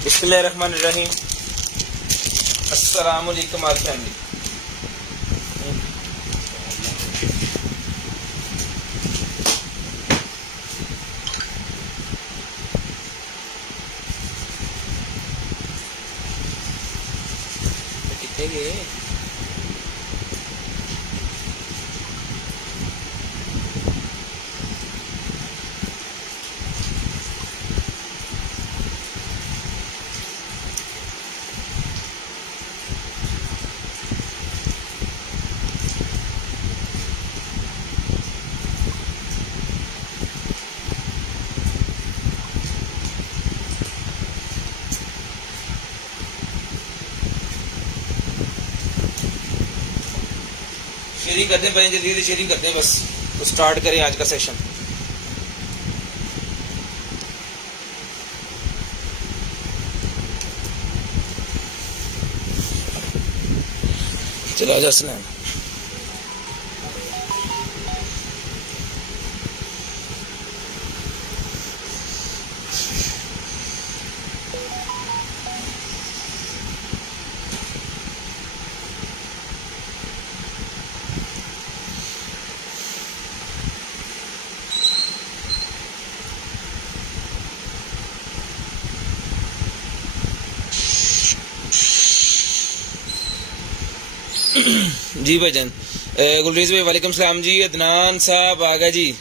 बिस्मिल्लाहिर्रहमानिर्रहीम। अस्सलाम वालेकुम आल फैमिली। कितने गए? शेयरिंग करते हैं भाई, जल्दी जल्दी शेयरिंग करते हैं बस, तो स्टार्ट करें आज का सेशन। चलो आजा सलाम। जी भाईजान, गुलरेज भाई वालेकुम सलाम जी। अदनान साहब आगा जी,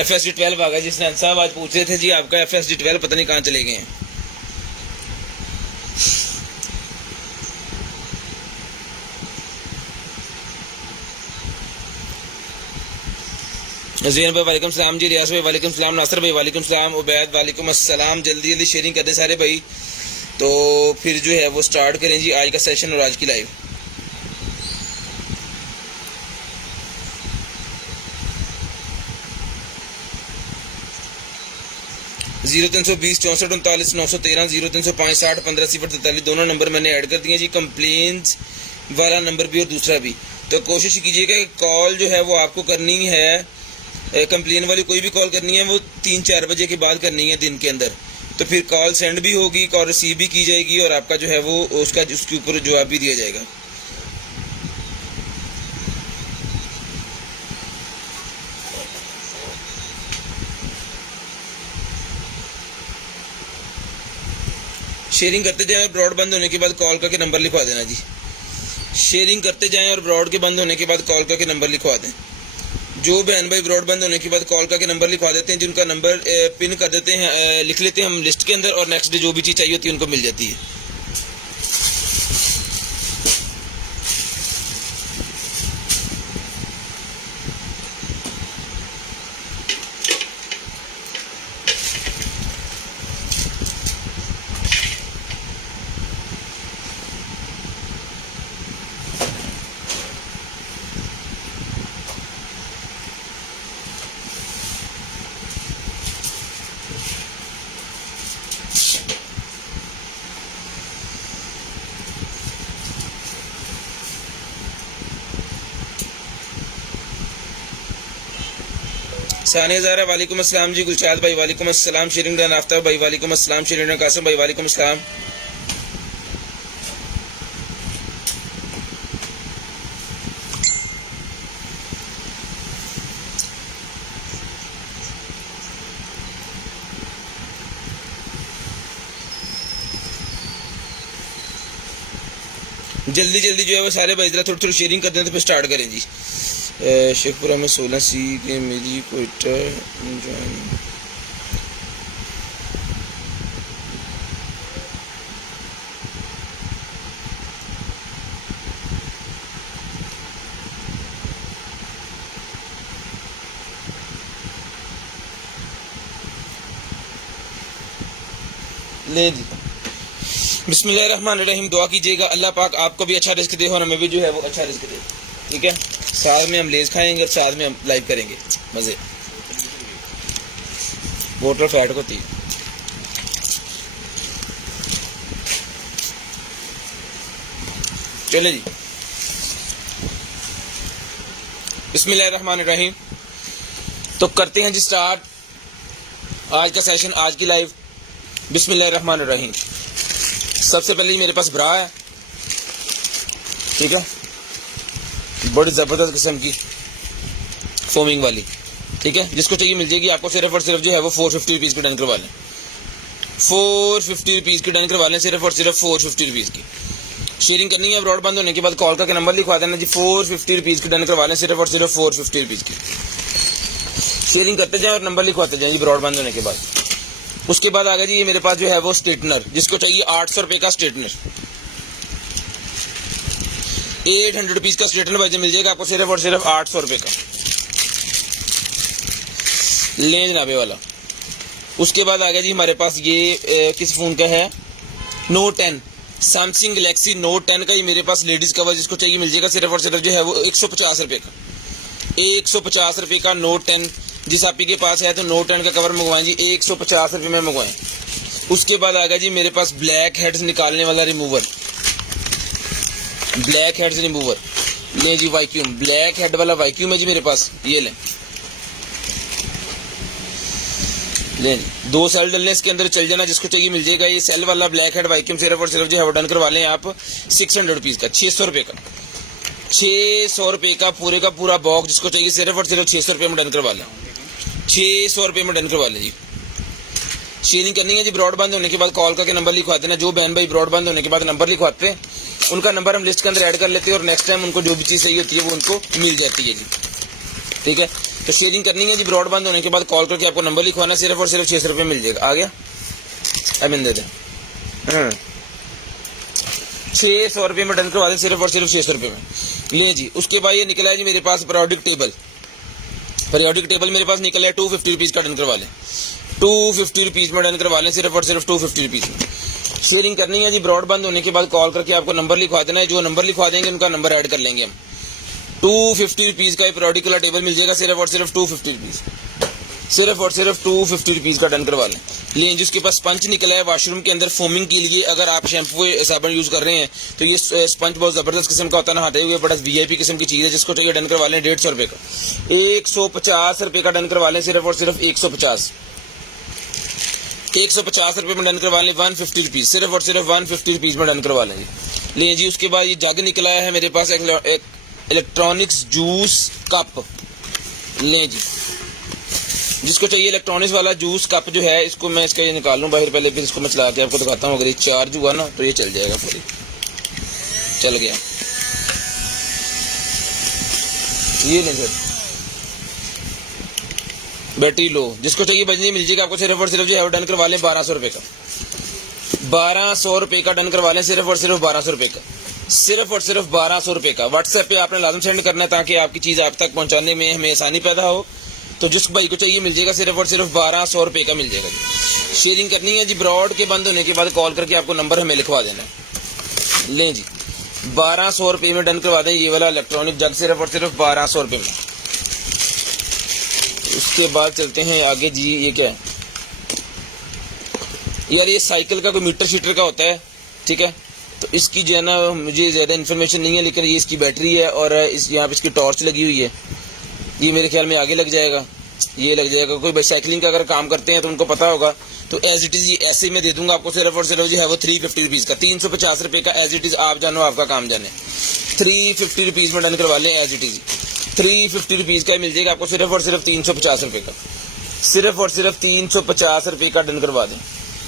FSD-12 आगा जी। सनान साहब आज पूछ रहे थे जी आपका FSD-12 पता नहीं कहाँ चले गए हैं। ज़ैन भाई वालेकुम सलाम जी। रियाज भाई वालेकुम सलाम। नासर भाई वालेकुम सलाम। उबैद वालेकुम अस्सलाम। जल्दी जल्दी शेयरिंग कर दें सारे भाई, तो फिर जो है वो स्टार्ट करें जी आज का सेशन और आज की लाइव। जीरो 320 64 39 913 0305 60 15 043 दोनों नंबर मैंने ऐड कर दिए जी। कंप्लेंट्स वाला नंबर भी और दूसरा भी, तो कोशिश कीजिएगा कि कॉल जो है वो आपको करनी है, कंप्लेन वाली कोई भी कॉल करनी है वो 3-4 बजे के बाद करनी है दिन के अंदर, तो फिर कॉल सेंड भी होगी, कॉल रिसीव भी की जाएगी और आपका जो है वो उसके ऊपर जवाब भी दिया जाएगा। शेयरिंग करते जाएं और ब्रॉड बंद होने के बाद कॉल करके नंबर लिखवा देना जी। शेयरिंग करते जाएं और ब्रॉड के बंद होने के बाद कॉल करके नंबर लिखवा दें। जो बहन भाई ब्रॉड बंद होने के बाद कॉल करके नंबर लिखवा देते हैं, जिनका नंबर पिन कर देते हैं, लिख लेते हैं हम लिस्ट के अंदर, और नेक्स्ट डे जो भी चीज़ चाहिए होती है उनको मिल जाती है। सानिया ज़ारा वालेकुम अस्सलाम जी। गुलशाद भाई वालेकुम अस्सलाम। शेरिंग आफ्ताब भाई वालेकुम अस्सलाम। शेरिंग कासिम भाई वालेकुम अस्सलाम। जल्दी जल्दी जो है वो सारे भाई थोड़ी थोड़ी शेयरिंग करते हैं तो फिर स्टार्ट करें जी। शेखपुरा में 16C के मेरी कोयटा ले जी। बिस्मिल्लाहिर्रहमानिर्रहीम। दुआ कीजिएगा अल्लाह पाक आपको भी अच्छा रिस्क दे और हमें भी जो है वो अच्छा रिस्क दे, ठीक है। साथ में हम लेज खाएंगे और साथ में हम लाइव करेंगे मज़े। वोटर फैट होती है। चले जी। बिस्मिल्लाहिर्रहमानिर्रहीम। तो करते हैं जी स्टार्ट आज का सेशन, आज की लाइव, बिस्मिल्लाहिर्रहमानिर्रहीम। सबसे पहले मेरे पास ब्रा है, ठीक है, बड़ी ज़बरदस्त किस्म की फोमिंग वाली, ठीक है, जिसको चाहिए मिल जाएगी आपको। सिर्फ और सिर्फ जो है वो 450 रुपीज़ की डन करवा लें, 450 रुपीज़ की डन करवा लें, सिर्फ और सिर्फ 450 रुपीज़ की। शेयरिंग करनी है ब्रॉड बंद होने के बाद कॉल करके नंबर लिखवा देना जी, 450 रुपीज़ की डन करवा लें, सिर्फ और सिर्फ 450 रुपीज़ की। शेयरिंग करते जाएं और नंबर लिखवाते जाएं जी ब्रॉड बंद होने के बाद। उसके बाद आ गया जी ये मेरे पास जो है वो स्ट्रेटनर, जिसको चाहिए 800 रुपये का स्ट्रेटनर, 800 रुपीज़ का स्ट्रेटनर भाई मिल जाएगा आपको सिर्फ और सिर्फ 800 रुपये का, लें जनाबे वाला। उसके बाद आ गया जी हमारे पास ये किस फ़ोन का है, Note 10, सैमसंग गैलेक्सी Note 10 का ये मेरे पास लेडीज़ कवर, जिसको चाहिए मिल जाएगा सिर्फ और सिर्फ जो है वो 150 रुपये का, 150 रुपये का Note 10। जिस आप ही के पास है तो Note 10 का कवर मंगवाएं जी, 150 रुपये में मंगवाएं। उसके बाद आ गया जी मेरे पास ब्लैक हेड्स निकालने वाला रिमूवर, ब्लैक हेड्स रिमूवर, लें जी वैक्यूम, ब्लैक हेड वाला वैक्यूम है जी मेरे पास, ये लें, लें 2 सेल डलने इसके अंदर चल जाना, जिसको चाहिए मिल जाएगा ये सेल वाला ब्लैक हेड वैक्यूम, सिर्फ और सिर्फ जो है वो डन करवा लें आप 600 रुपीज़ का, 600 रुपये का, 600 रुपये का पूरे का पूरा बॉक्स, जिसको चाहिए सिर्फ और सिर्फ 600 रुपये में डन करवा लें, 600 रुपये में डन करवा लें जी। शेयरिंग करनी है जी ब्रॉड बंद होने के बाद कॉल करके नंबर लिखवाते हैं। जो बहन भाई ब्रॉड बंद होने के बाद नंबर लिखवाते हैं उनका नंबर हम लिस्ट के अंदर ऐड कर लेते हैं और नेक्स्ट टाइम उनको जो भी चीज़ चाहिए होती है वो उनको मिल जाती है जी, ठीक है। तो शेयरिंग करनी है जी ब्रॉड बंद होने के बाद कॉल करके आपको नंबर लिखवाना, सिर्फ और सिर्फ 600 रुपये मिल जाएगा। आ गया अमिन दे 600 रुपये में डन करवा दें, सिर्फ और सिर्फ 600 रुपये में, ले जी। उसके बाद ये निकला है जी मेरे पास पीरियोडिक टेबल, पीरियोडिक टेबल मेरे पास निकला है 250 रुपीज़ का, डन करवा लें 250 रुपीज़ में डन करवा लें, सिर्फ और सिर्फ 250 रुपीज़ में। शेयरिंग करनी है जी ब्रॉड बंद होने के बाद कॉल करके आपको नंबर लिखवा देना है, जो नंबर लिखवा देंगे उनका नंबर ऐड कर लेंगे हम। 250 रुपीज़ का पीरियोडिक वाला टेबल मिल जाएगा, सिर्फ और सिर्फ 250 रुपीज़, सिर्फ और सिर्फ 250 रुपीज़ का डन करवा लें। लें जिसके पास स्पंज निकला है वॉशरूम के अंदर फोमिंग के लिए, अगर आप शैम्पू साबुन यूज़ कर रहे हैं तो ये स्पंज बहुत ज़बरदस्त किस्म का होता है, नहाते हुए बड़ा VIP किस्म की चीज़ है, जिसको चाहिए डन करवा लें 150 रुपये का, 150 रुपये का डन करवा लें, सिर्फ और सिर्फ 150 रुपये में डन करवा लें, 150 रुपीज़, सिर्फ और सिर्फ 150 रुपीज़ में डन करवा लेंगे। लें जी उसके बाद ये जग निकला है मेरे पास, एक इलेक्ट्रॉनिक्स जूस कप, लें जी जिसको चाहिए इलेक्ट्रॉनिक्स वाला जूस कप जो है, इसको मैं इसका ये निकाल लूँ बाहर पहले, फिर इसको मैं चला के आपको दिखाता हूँ। अगर ये चार्ज हुआ ना तो ये चल जाएगा, पूरी चल गया, ये नहीं सर बैटरी लो, जिसको चाहिए बजनी मिल जाएगा आपको, सिर्फ और सिर्फ जो है डन करवा लें 1200 रुपये का, 1200 रुपये का डन करवा लें, सिर्फ और सिर्फ 1200 रुपये का, सिर्फ और सिर्फ 1200 रुपये का। व्हाट्सएप पे आपने लाजम सेंड करना है ताकि आपकी चीज़ आप तक पहुंचाने में हमें आसानी पैदा हो। तो जिस भाई को चाहिए मिल जाएगा, सिर्फ और सिर्फ 1200 रुपये का मिल जाएगा जी। शेयरिंग करनी है जी ब्रॉड के बंद होने के बाद कॉल करके आपको नंबर हमें लिखवा देना है, लें जी 1200 रुपये में डन करवा दें ये वाला इलेक्ट्रॉनिक जग, सिर्फ और सिर्फ 1200 रुपये में। उसके बाद चलते हैं आगे जी, ये क्या है यार, ये साइकिल का कोई मीटर शीटर का होता है, ठीक है। तो इसकी जो है ना मुझे ज़्यादा इन्फॉर्मेशन नहीं है, लेकिन ये इसकी बैटरी है और इस यहाँ पे इसकी टॉर्च लगी हुई है, ये मेरे ख्याल में आगे लग जाएगा, ये लग जाएगा। कोई भाई साइकिलिंग का अगर काम करते हैं तो उनको पता होगा। तो एज इट इज़ ऐसे में दे दूंगा आपको, सिर्फ और सिर्फ जो है वो 350 रुपीज़ का, 350 रुपये का एज इट इज़, आप जानो आपका काम जाने, 350 रुपीज़ में डन करवा लें एज इट इज़, 350 रुपीज़ का मिल जाएगा आपको, सिर्फ और सिर्फ 350 रुपये का, सिर्फ और सिर्फ 350 रुपये का डन करवा दें,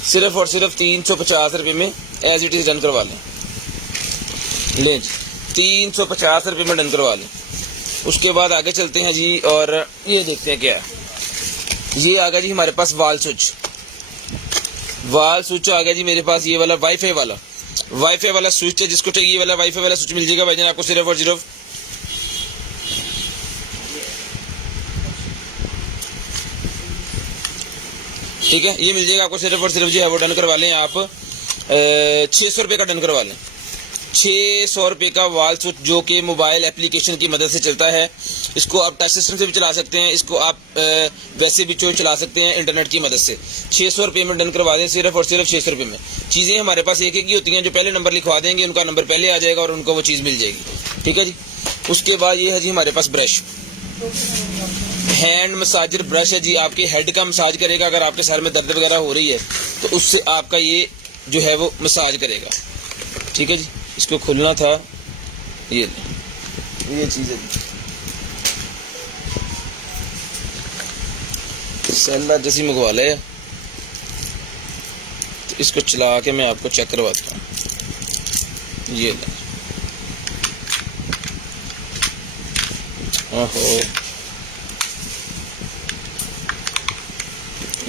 सिर्फ और सिर्फ 350 रुपये में एज इट इज़ डन करवा लें, लें 350 रुपये में डन करवा लें। उसके बाद आगे चलते हैं जी और ये देखते हैं क्या है। ये आ गया जी हमारे पास वाल स्विच, वाल स्विच आ गया जी मेरे पास, ये वाला वाईफाई वाला स्विच है, जिसको चाहिए ये वाला वाईफाई वाला स्विच मिल जाएगा भाईजान आपको, सिर्फ और सिर्फ ठीक है, ये मिल जाएगा आपको, सिर्फ और सिर्फ जो है वो डन करवा लें आप 600 रुपये का डन करवा लें, 600 रुपये का वाल स्विच, जो कि मोबाइल एप्लीकेशन की मदद से चलता है। इसको आप टच सिस्टम से भी चला सकते हैं, इसको आप वैसे भी चला सकते हैं इंटरनेट की मदद से। 600 रुपये में डन करवा दें, सिर्फ और सिर्फ 600 रुपये में। चीज़ें हमारे पास एक एक ही होती हैं, जो पहले नंबर लिखवा देंगे उनका नंबर पहले आ जाएगा और उनको वो चीज़ मिल जाएगी, ठीक है जी। उसके बाद ये है जी हमारे पास ब्रश, हैंड मसाजर ब्रश है जी, आपके हेड का मसाज करेगा। अगर आपके सर में दर्द वगैरह हो रही है तो उससे आपका ये जो है वो मसाज करेगा। ठीक है जी, इसको खोलना था, ये चीज़ है जी। सेलर जैसी मंगवा ले, तो इसको चला के मैं आपको चेक करवाता हूँ। ये ले, ओहो,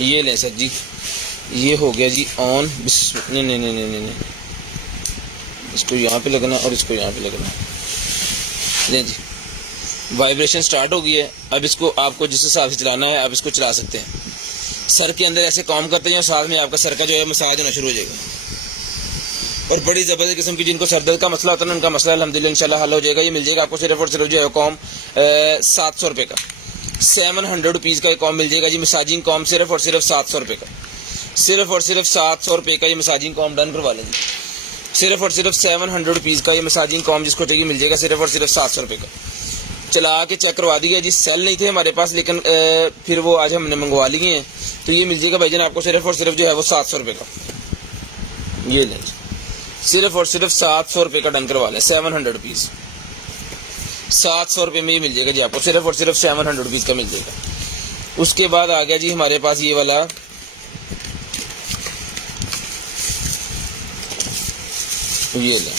ये लें सर जी, ये हो गया जी ऑन। नहीं नहीं नहीं नहीं नहीं, इसको यहाँ पे लगना और इसको यहाँ पे लगना। लें जी, वाइब्रेशन स्टार्ट हो गई है। अब इसको आपको जिस हिसाब से चलाना है आप इसको चला सकते हैं। सर के अंदर ऐसे काम करते हैं, साथ में आपका सर का जो है मसाज होना शुरू हो जाएगा। और बड़ी ज़बरदस्त किस्म की जिनको सर दर्द का मसला होता है ना, उनका मसला अल्हम्दुलिल्लाह इंशाल्लाह हल हो जाएगा। ये मिल जाएगा आपको सिर्फ और सिर्फ जो है कॉम 700 रुपये का, 700 रुपीज़ का कॉम मिल जाएगा जी। मसाजिंग कॉम सिर्फ और सिर्फ 700 रुपये का, सिर्फ और सिर्फ 700 रुपये का ये मसाजिंग कॉम डन करवा लेंगे। सिर्फ और सिर्फ 700 रुपीज़ का ये मसाजिंग कॉम जिसको चाहिए मिल जाएगा सिर्फ और सिर्फ 700 रुपये का। चला के चेक करवा दिया जी। सेल नहीं थे हमारे पास, लेकिन फिर वो आज हमने मंगवा लिए हैं, तो ये मिल जाएगा भाईजान आपको सिर्फ और सिर्फ जो है वो 700 रुपये का। ये लें, सिर्फ और सिर्फ 700 रुपये का डन करवा लें। 700 रुपीज़, 700 रुपये में ये मिल जाएगा जी आपको, सिर्फ और सिर्फ 700 रुपीज़ का मिल जाएगा। उसके बाद आ गया जी हमारे पास ये वाला, ये लें,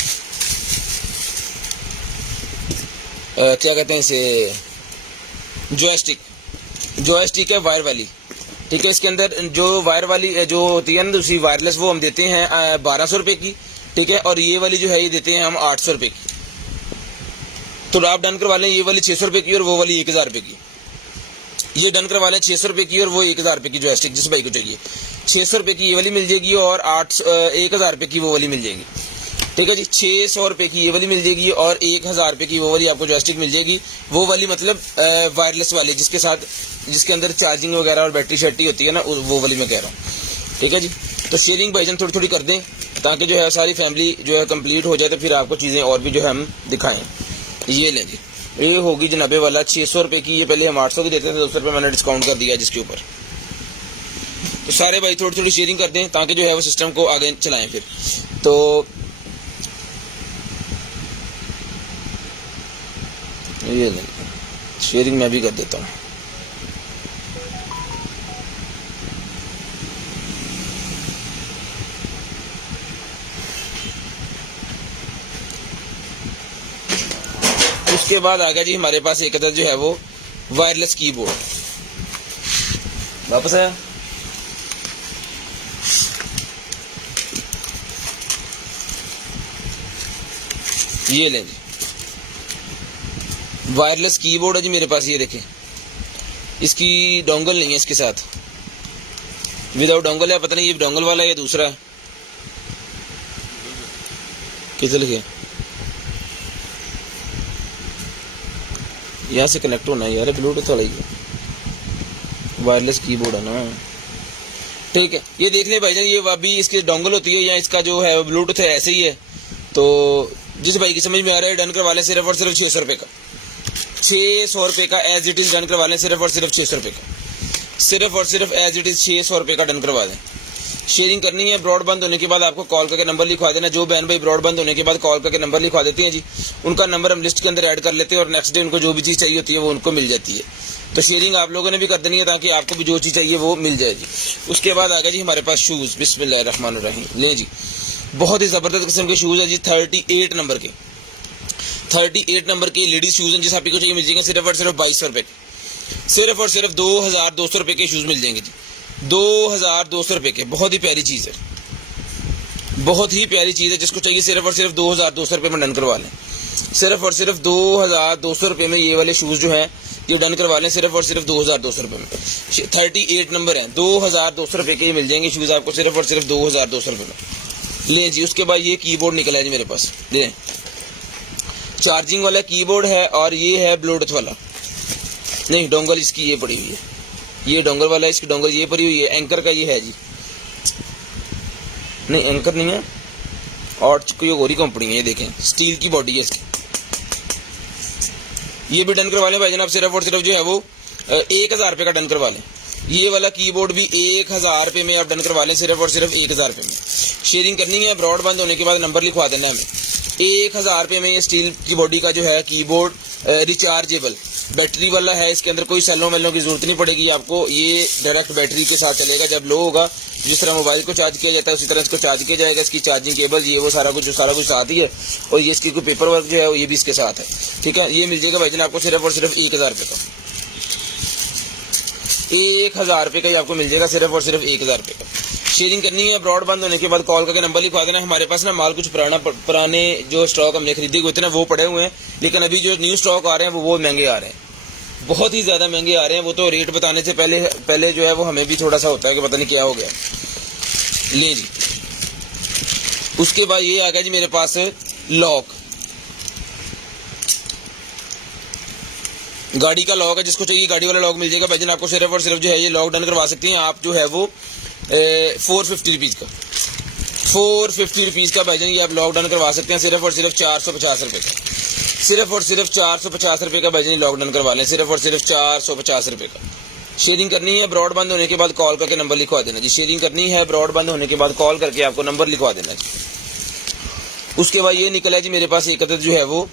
क्या कहते हैं इसे, जॉयस्टिक है वायर वाली। ठीक है, इसके अंदर जो वायर वाली जो होती है ना दूसरी वायरलेस, वो हम देते हैं 1200 रुपये की। ठीक है, और ये वाली जो है ये देते हैं हम 800 रुपये की। तो आप डन करवा लें ये वाली 600 रुपये की और वो वाली 1000 रुपये की। ये डन करवा लें 600 रुपये की और वो 1000 रुपये की जॉयस्टिक जिस भाई को चाहिए। 600 रुपये की ये वाली मिल जाएगी और 1000 रुपये की वो वाली मिल जाएगी। ठीक है जी, 600 रुपये की ये वाली मिल जाएगी और 1000 रुपये की वो वाली आपको जॉयस्टिक मिल जाएगी। वो वाली मतलब वायरलेस वाली जिसके साथ, जिसके अंदर चार्जिंग वगैरह और बैटरी शैटरी होती है ना, वो वाली मैं कह रहा हूँ। ठीक है जी, तो शेयरिंग भाईजान थोड़ी थोड़ी कर दें ताकि जो है सारी फैमिली जो है कंप्लीट हो जाए, तो फिर आपको चीज़ें और भी जो है हम दिखाएं। ये लें जी, ये होगी जनाबे वाला 600 रुपये की। ये पहले हम 800 की देते थे, 200 रुपये मैंने डिस्काउंट कर दिया जिसके ऊपर। तो सारे भाई थोड़ी थोड़ी शेयरिंग कर दें ताकि जो है वो सिस्टम को आगे चलाएं फिर। तो ये नहीं, शेयरिंग मैं भी कर देता हूँ। उसके बाद आ गया जी हमारे पास एक अदर जो है वो वायरलेस कीबोर्ड। वापस आया, ये लें जी, वायरलेस कीबोर्ड है जी मेरे पास। ये देखें, इसकी डोंगल नहीं है इसके साथ, विदाउट डोंगल है। पता नहीं ये डोंगल वाला है या दूसरा है, किधर लिखे, यहाँ से कनेक्ट होना है यार, ब्लूटूथ वाला ही वायरलेस कीबोर्ड है ना। ठीक है, ये देख लें भाईजान, ये अभी इसकी डोंगल होती है या इसका जो है ब्लूटूथ है ऐसे ही है। तो जिस भाई की समझ में आ रहा है डन करवा लें सिर्फ और सिर्फ 600 रुपये का। 600 रुपये का एज इट इज डन करवा लें, सिर्फ और सिर्फ 600 रुपये का, सिर्फ और सिर्फ एज इट इज 600 रुपये का डन करवा दें। शेयरिंग करनी है, ब्रॉड बंद होने के बाद आपको कॉल करके नंबर लिखवा देना। जो बहन भाई ब्रॉड बंद होने के बाद कॉल करके नंबर लिखवा देते हैं जी, उनका नंबर हम लिस्ट के अंदर ऐड कर लेते हैं और नेक्स्ट डे उनको जो भी चीज़ चाहिए होती है वो उनको मिल जाती है। तो शेयरिंग आप लोगों ने भी कर देनी है ताकि आपको भी जो चीज़ चाहिए वो मिल जाए जी। उसके बाद आ गया जी हमारे पास शूज़, बिस्मिल्लाहिर्रहमानिर्रहीम। ले जी, बहुत ही ज़बरदस्त किस्म के शूज़ है जी, 38 नंबर के, 38 नंबर के लेडीज शूज़ हैं। जिस आप को चाहिए मिल जाएंगे सिर्फ और सिर्फ 2200 रुपये के, सिर्फ और सिर्फ 2200 रुपये के शूज़ मिल जाएंगे जी, 2200 रुपये के। बहुत ही प्यारी चीज़ है, बहुत ही प्यारी चीज़ है। जिसको चाहिए सिर्फ और सिर्फ 2200 रुपये में डन करवा लें। सिर्फ और सिर्फ 2200 रुपये में ये वाले शूज़ जो हैं ये डन करवा लें, सिर्फ और सिर्फ 2200 रुपये में। 38 नंबर हैं, 2200 रुपये के मिल जाएंगे शूज़ आपको सिर्फ और सिर्फ 2200 रुपये में। लें जी, उसके बाद ये कीबोर्ड निकला है जी मेरे पास, लें, चार्जिंग वाला कीबोर्ड है और ये है ब्लूटूथ वाला। नहीं, डोंगल इसकी ये पड़ी हुई है, ये डोंगल वाला है, इसकी डोंगल ये पड़ी हुई है। एंकर का ये है जी, नहीं एंकर नहीं है, और कोई और ही कंपनी है। ये देखें, स्टील की बॉडी है इसकी। ये भी डन करवा लें भाईजान आप सिर्फ और सिर्फ जो है वो 1000 रुपये का डन करवा लें। ये वाला कीबोर्ड भी 1000 रुपये में आप डन करवा लें, सिर्फ और सिर्फ 1000 रुपये में। शेयरिंग करनी है, ब्रॉडबैंड होने के बाद नंबर लिखवा देना है हमें। 1000 रुपये में ये स्टील की बॉडी का जो है कीबोर्ड रिचार्जेबल बैटरी वाला है, इसके अंदर कोई सेलों वेलों की जरूरत नहीं पड़ेगी आपको, ये डायरेक्ट बैटरी के साथ चलेगा। जब लो होगा, जिस तरह मोबाइल को चार्ज किया जाता है उसी तरह इसको चार्ज किया जाएगा। इसकी चार्जिंग केबल ये वो सारा कुछ साथ ही है, और ये इसकी कोई पेपर वर्क जो है ये भी इसके साथ है, ठीक है। ये मिल जाएगा भाईजान आपको सिर्फ और सिर्फ 1000 रुपये का, 1000 रुपये का ही आपको मिल जाएगा, सिर्फ और सिर्फ 1000 रुपये का। शेयरिंग करनी है, ब्रॉडबैंड होने के बाद कॉल करके नंबर लिखवा देना। हमारे पास ना माल कुछ पुराने जो स्टॉक हमने खरीदे हुए थे ना वो पड़े हुए हैं, लेकिन अभी जो न्यू स्टॉक आ रहे हैं वो महंगे आ रहे हैं, बहुत ही ज़्यादा महंगे आ रहे हैं। वो तो रेट बताने से पहले जो है वो हमें भी थोड़ा सा होता है कि पता नहीं क्या हो गया। ले जी, उसके बाद ये आ गया जी मेरे पास लॉक, गाड़ी का लॉक है। जिसको चाहिए गाड़ी वाला लॉक मिल जाएगा भाईजान आपको, सिर्फ और सिर्फ जो है ये लॉक डन करवा सकती हैं आप, जो है वो 450 रुपीज़ का, 450 रुपीज़ का भाईजान ये आप लॉक डन करवा सकते हैं, सिर्फ और सिर्फ 450 रुपये का, सिर्फ और सिर्फ 450 रुपये का भाईजान लॉक डन करवा लें, सिर्फ और सिर्फ 450 रुपये का। शेयरिंग करनी है, ब्रॉडबैंड होने के बाद कॉल करके नंबर लिखवा देना जी। शेयरिंग करनी है, ब्रॉडबैंड होने के बाद कॉल करके आपको नंबर लिखवा देना जी। उसके बाद ये निकला जी मेरे पास एक अदद जो है वो,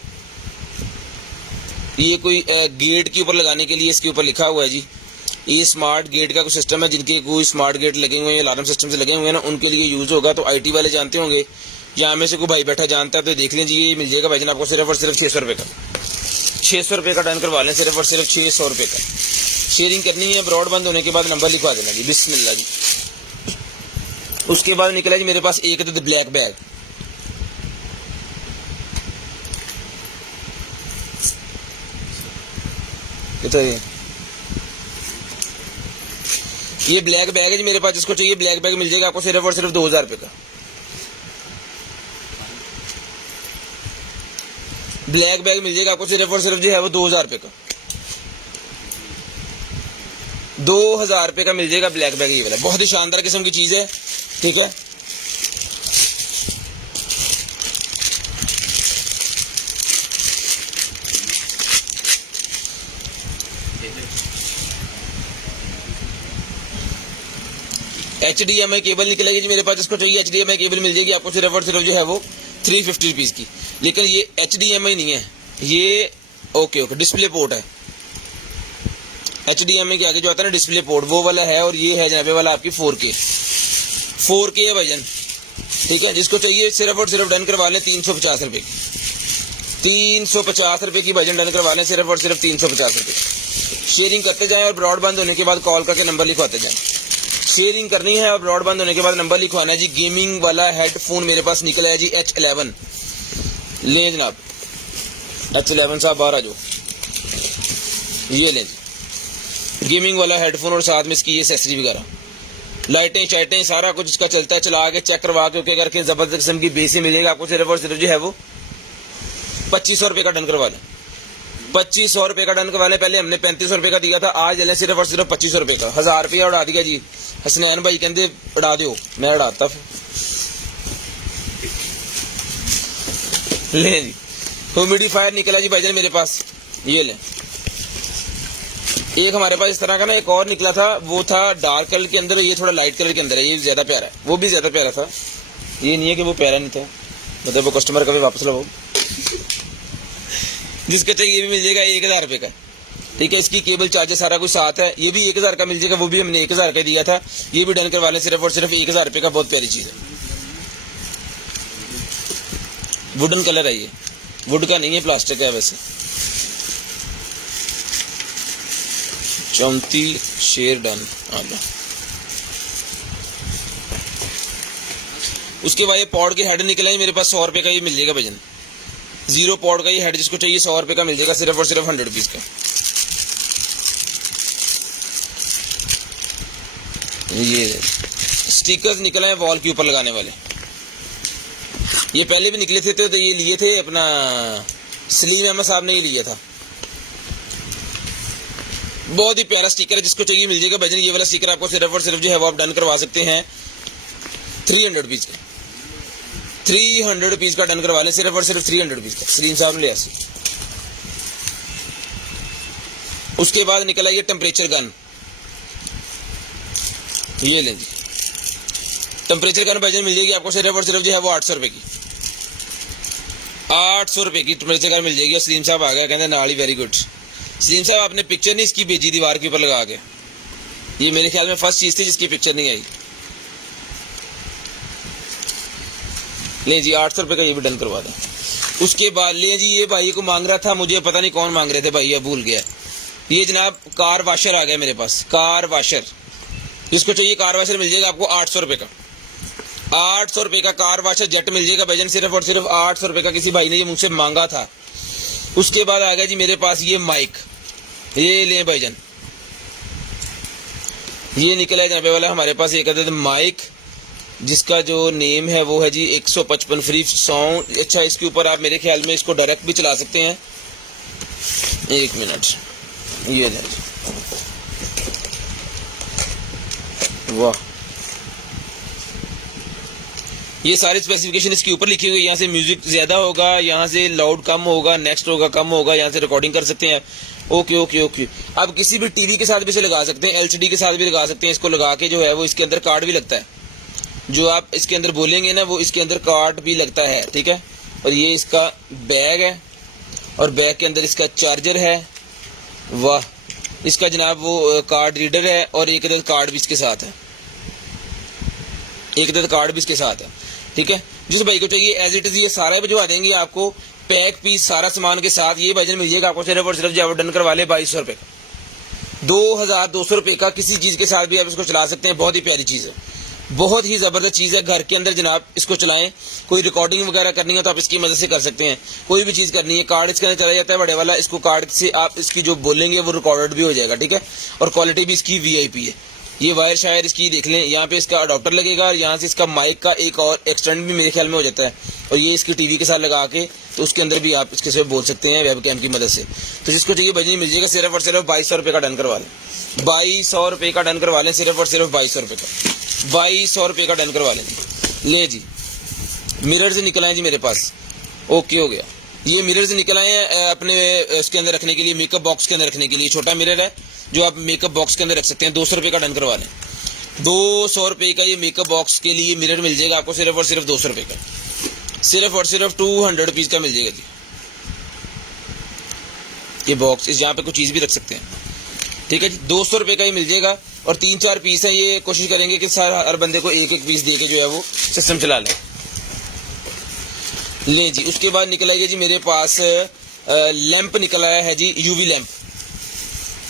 ये कोई गेट के ऊपर लगाने के लिए इसके ऊपर लिखा हुआ है जी। ये स्मार्ट गेट का कोई सिस्टम है, जिनके कोई स्मार्ट गेट लगे हुए हैं, अलार्म सिस्टम से लगे हुए हैं ना, उनके लिए यूज़ होगा। तो IT वाले जानते होंगे, या में से कोई भाई बैठा जानता है तो देख लें जी। ये मिल जाएगा भाईजान आपको सिर्फ और सिर्फ 600 रुपये का, 600 रुपये का डन करवा लें, सिर्फ और सिर्फ 600 रुपये का। शेयरिंग करनी है, ब्रॉडबैंड होने के बाद नंबर लिखवा देना जी। बिस्मिल्लाह जी। उसके बाद निकला जी मेरे पास एक अदद ब्लैक बैग, ये ब्लैक बैग है जी मेरे पास। जिसको चाहिए ब्लैक बैग मिल जाएगा आपको सिर्फ और सिर्फ 2000 रुपये का। ब्लैक बैग मिल जाएगा आपको सिर्फ और सिर्फ जो है वो 2000 रुपये का, 2000 रुपये का मिल जाएगा ब्लैक बैग। ये वाला बहुत ही शानदार किस्म की चीज़ है, ठीक है। HDMI केबल निकलेगी जी मेरे पास। जिसको चाहिए HDMI केबल मिल जाएगी आपको सिर्फ और सिर्फ जो है वो 350 रुपीज़ की। लेकिन ये HDMI नहीं है, ये ओके डिस्प्ले पोर्ट है। HDMI के आगे जो आता है ना डिस्प्ले पोर्ट, वो वाला है। और ये है जनाबे वाला आपकी 4K है भाईजान, ठीक है। जिसको चाहिए सिर्फ और सिर्फ डन करवा लें 350 रुपये की, 350 रुपये की भाईजान डन करवा लें, सिर्फ और सिर्फ 350 रुपये। शेयरिंग करते जाएं और ब्रॉडबैंड होने के बाद कॉल करके नंबर लिखवाते जाएं। शेयरिंग करनी है और ब्रॉडबैंड होने के बाद नंबर लिखवाना है जी। गेमिंग वाला हेडफोन मेरे पास निकला है जी H11, लें जनाब H11 साहब बाहर आ जाओ, ये लें जी गेमिंग वाला हेडफोन, और साथ में इसकी ये एक्सेसरी वगैरह, लाइटें शाइटें सारा कुछ इसका चलता है। चला के चेक करवा के ओके करके जबरदस्त किस्म की बेसी मिलेगा आपको, सिर्फ और सिर्फ जो है वो 2500 रुपये का डन करवा लें, 2500 रुपये का डन करवा लें। पहले हमने 3500 रुपये का दिया था, आज ले सिर्फ और सिर्फ 2500 रुपये का। 1000 रुपया उड़ा दिया जी। हसनैन भाई कहते उड़ा दो, मैं उड़ाता ले जी। ह्यूमिडिफायर निकला जी भाईजान मेरे पास, ये ले। एक हमारे पास इस तरह का ना एक और निकला था, वो था डार्क कलर के अंदर, ये थोड़ा लाइट कलर के अंदर है। ये ज्यादा प्यारा है, वो भी ज्यादा प्यारा था। ये नहीं है कि वो प्यारा नहीं था, मतलब वो कस्टमर कभी वापस लो। जिसका चाहिए भी मिल जाएगा 1000 रुपये का, ठीक है। इसकी केबल चार्जर सारा कुछ साथ है, ये भी 1000 का मिल जाएगा, वो भी हमने 1000 का दिया था। ये भी डन करवा लें, सिर्फ और सिर्फ 1000 रुपये का। बहुत प्यारी चीज़ है, वुडन कलर है, ये वुड का नहीं है, प्लास्टिक का है वैसे। 34 शेयर डन आला। उसके बाद ये पॉड के हेड निकले मेरे पास, 100 रुपये का ये मिल जाएगा भजन। 0 पॉड का ये हेड जिसको चाहिए 100 रुपये का मिल जाएगा, सिर्फ और सिर्फ 100 रुपीज़ का। ये स्टिकर्स निकले हैं वॉल के ऊपर लगाने वाले, ये पहले भी निकले थे, तो ये लिए थे अपना सलीम अहमद साहब ने ये लिया था। बहुत ही प्यारा स्टिकर है, जिसको चाहिए मिल जाएगा भजन। ये वाला स्टिकर आपको सिर्फ और सिर्फ जो है वो आप डन करवा सकते हैं 300 रुपीज़ का, 300 रुपीज़ का डन करवा लें, सिर्फ और सिर्फ 300 रुपीज़ का। सलीम साहब ने लिया। उसके बाद निकला ये टेम्परेचर गन, ये लें जी। टेम्परेचर गन भाईजान मिल जाएगी आपको सिर्फ और सिर्फ जो है वो 800 रुपए की, 800 रुपए की टेम्परेचर गन मिल जाएगी। सलीम साहब आ गया, कहते नाल ही, वेरी गुड। सलीम साहब आपने पिक्चर नहीं इसकी भेजी दीवार के ऊपर लगा के, ये मेरे ख्याल में फर्स्ट चीज थी जिसकी पिक्चर नहीं आई। ले जी 800 रुपए का ये भी डन करवा दें। उसके बाद ले जी, ये भाई को मांग रहा था, मुझे पता नहीं कौन मांग रहे थे भाई, भूल गया। ये जनाब कार वाशर आ गया मेरे पास, कार वाशर। इसको चाहिए कार वाशर मिल जाएगा आपको 800 रुपए का, 800 रुपए का कार वाशर जेट मिल जाएगा भाईजान, सिर्फ और सिर्फ 800 रुपए का। किसी भाई ने ये मुझसे मांगा था। उसके बाद आ गया जी मेरे पास ये माइक, ये ले भाईजान, ये निकला है जनाबे वाला हमारे पास एक अदद माइक, जिसका जो नेम है वो है जी 155 फ्री साउंड। अच्छा, इसके ऊपर आप मेरे ख्याल में इसको डायरेक्ट भी चला सकते हैं। एक मिनट, ये वाह, ये सारी स्पेसिफिकेशन इसके ऊपर लिखी हुई है। यहाँ से म्यूजिक ज्यादा होगा, यहाँ से लाउड कम होगा, नेक्स्ट होगा कम होगा, यहाँ से रिकॉर्डिंग कर सकते हैं। Okay okay okay. आप किसी भी टीवी के साथ भी इसे लगा सकते हैं, एलसीडी के साथ भी लगा सकते हैं। इसको लगा के जो है वो इसके अंदर कार्ड भी लगता है, जो आप इसके अंदर बोलेंगे ना वो इसके अंदर कार्ड भी लगता है, ठीक है। और ये इसका बैग है, और बैग के अंदर इसका चार्जर है। वाह, इसका जनाब वो कार्ड रीडर है, और एक अदद कार्ड भी इसके साथ है, एक अदद कार्ड भी इसके साथ है, ठीक है। जिस भाई को चाहिए एज इट इज ये सारा भिजवा देंगे आपको, पैक पीस सारा सामान के साथ। ये भाईजान मिल जाएगा आपको सिर्फ और सिर्फ जो डन करवा ले 2200 रुपए का, 2200 रुपए का। किसी चीज के साथ भी आप इसको चला सकते हैं, बहुत ही प्यारी चीज है, बहुत ही जबरदस्त चीज है। घर के अंदर जनाब इसको चलाएं, कोई रिकॉर्डिंग वगैरह करनी है तो आप इसकी मदद से कर सकते हैं, कोई भी चीज करनी है। कार्ड इसके अंदर चला जाता है बड़े वाला, इसको कार्ड से आप इसकी जो बोलेंगे वो रिकॉर्डेड भी हो जाएगा, ठीक है। और क्वालिटी भी इसकी वीआईपी है। ये वायर शायर इसकी देख लें, यहाँ पे इसका अडॉप्टर लगेगा, और यहाँ से इसका माइक का एक और एक्सटेंड भी मेरे ख्याल में हो जाता है, और ये इसकी टीवी के साथ लगा के तो उसके अंदर भी आप इसके से बोल सकते हैं वेब कैम की मदद से। तो जिसको चाहिए भाई मिल जाएगा, सिर्फ और सिर्फ 2200 रुपए का डन करवा लें, 2200 रुपए का डन करवा लें, सिर्फ और सिर्फ 2200 रुपए का, 2200 रुपए का डन करवा लें। ले जी, मिरर से निकल आए जी मेरे पास, ओके हो गया। ये मिरर से निकल आए हैं अपने इसके अंदर रखने के लिए, मेकअप बॉक्स के अंदर रखने के लिए। छोटा मिरर है जो आप मेकअप बॉक्स के अंदर रख सकते हैं। 200 रुपए का डन करवा लें, 200 रुपए का ये मेकअप बॉक्स के लिए मिरर मिल जाएगा आपको, सिर्फ और सिर्फ 200 रुपए का, सिर्फ और सिर्फ 200 रुपीज का मिल जाएगा जी। ये बॉक्स इस जहाँ पे कुछ चीज भी रख सकते हैं, ठीक है जी। 200 रुपए का ही मिल जाएगा, और 3-4 पीस है। ये कोशिश करेंगे कि हर बंदे को एक एक पीस दे के जो है वो सिस्टम चला लें। ले जी, उसके बाद निकला है जी मेरे पास लैंप निकल आया है जी, यूवी लैंप।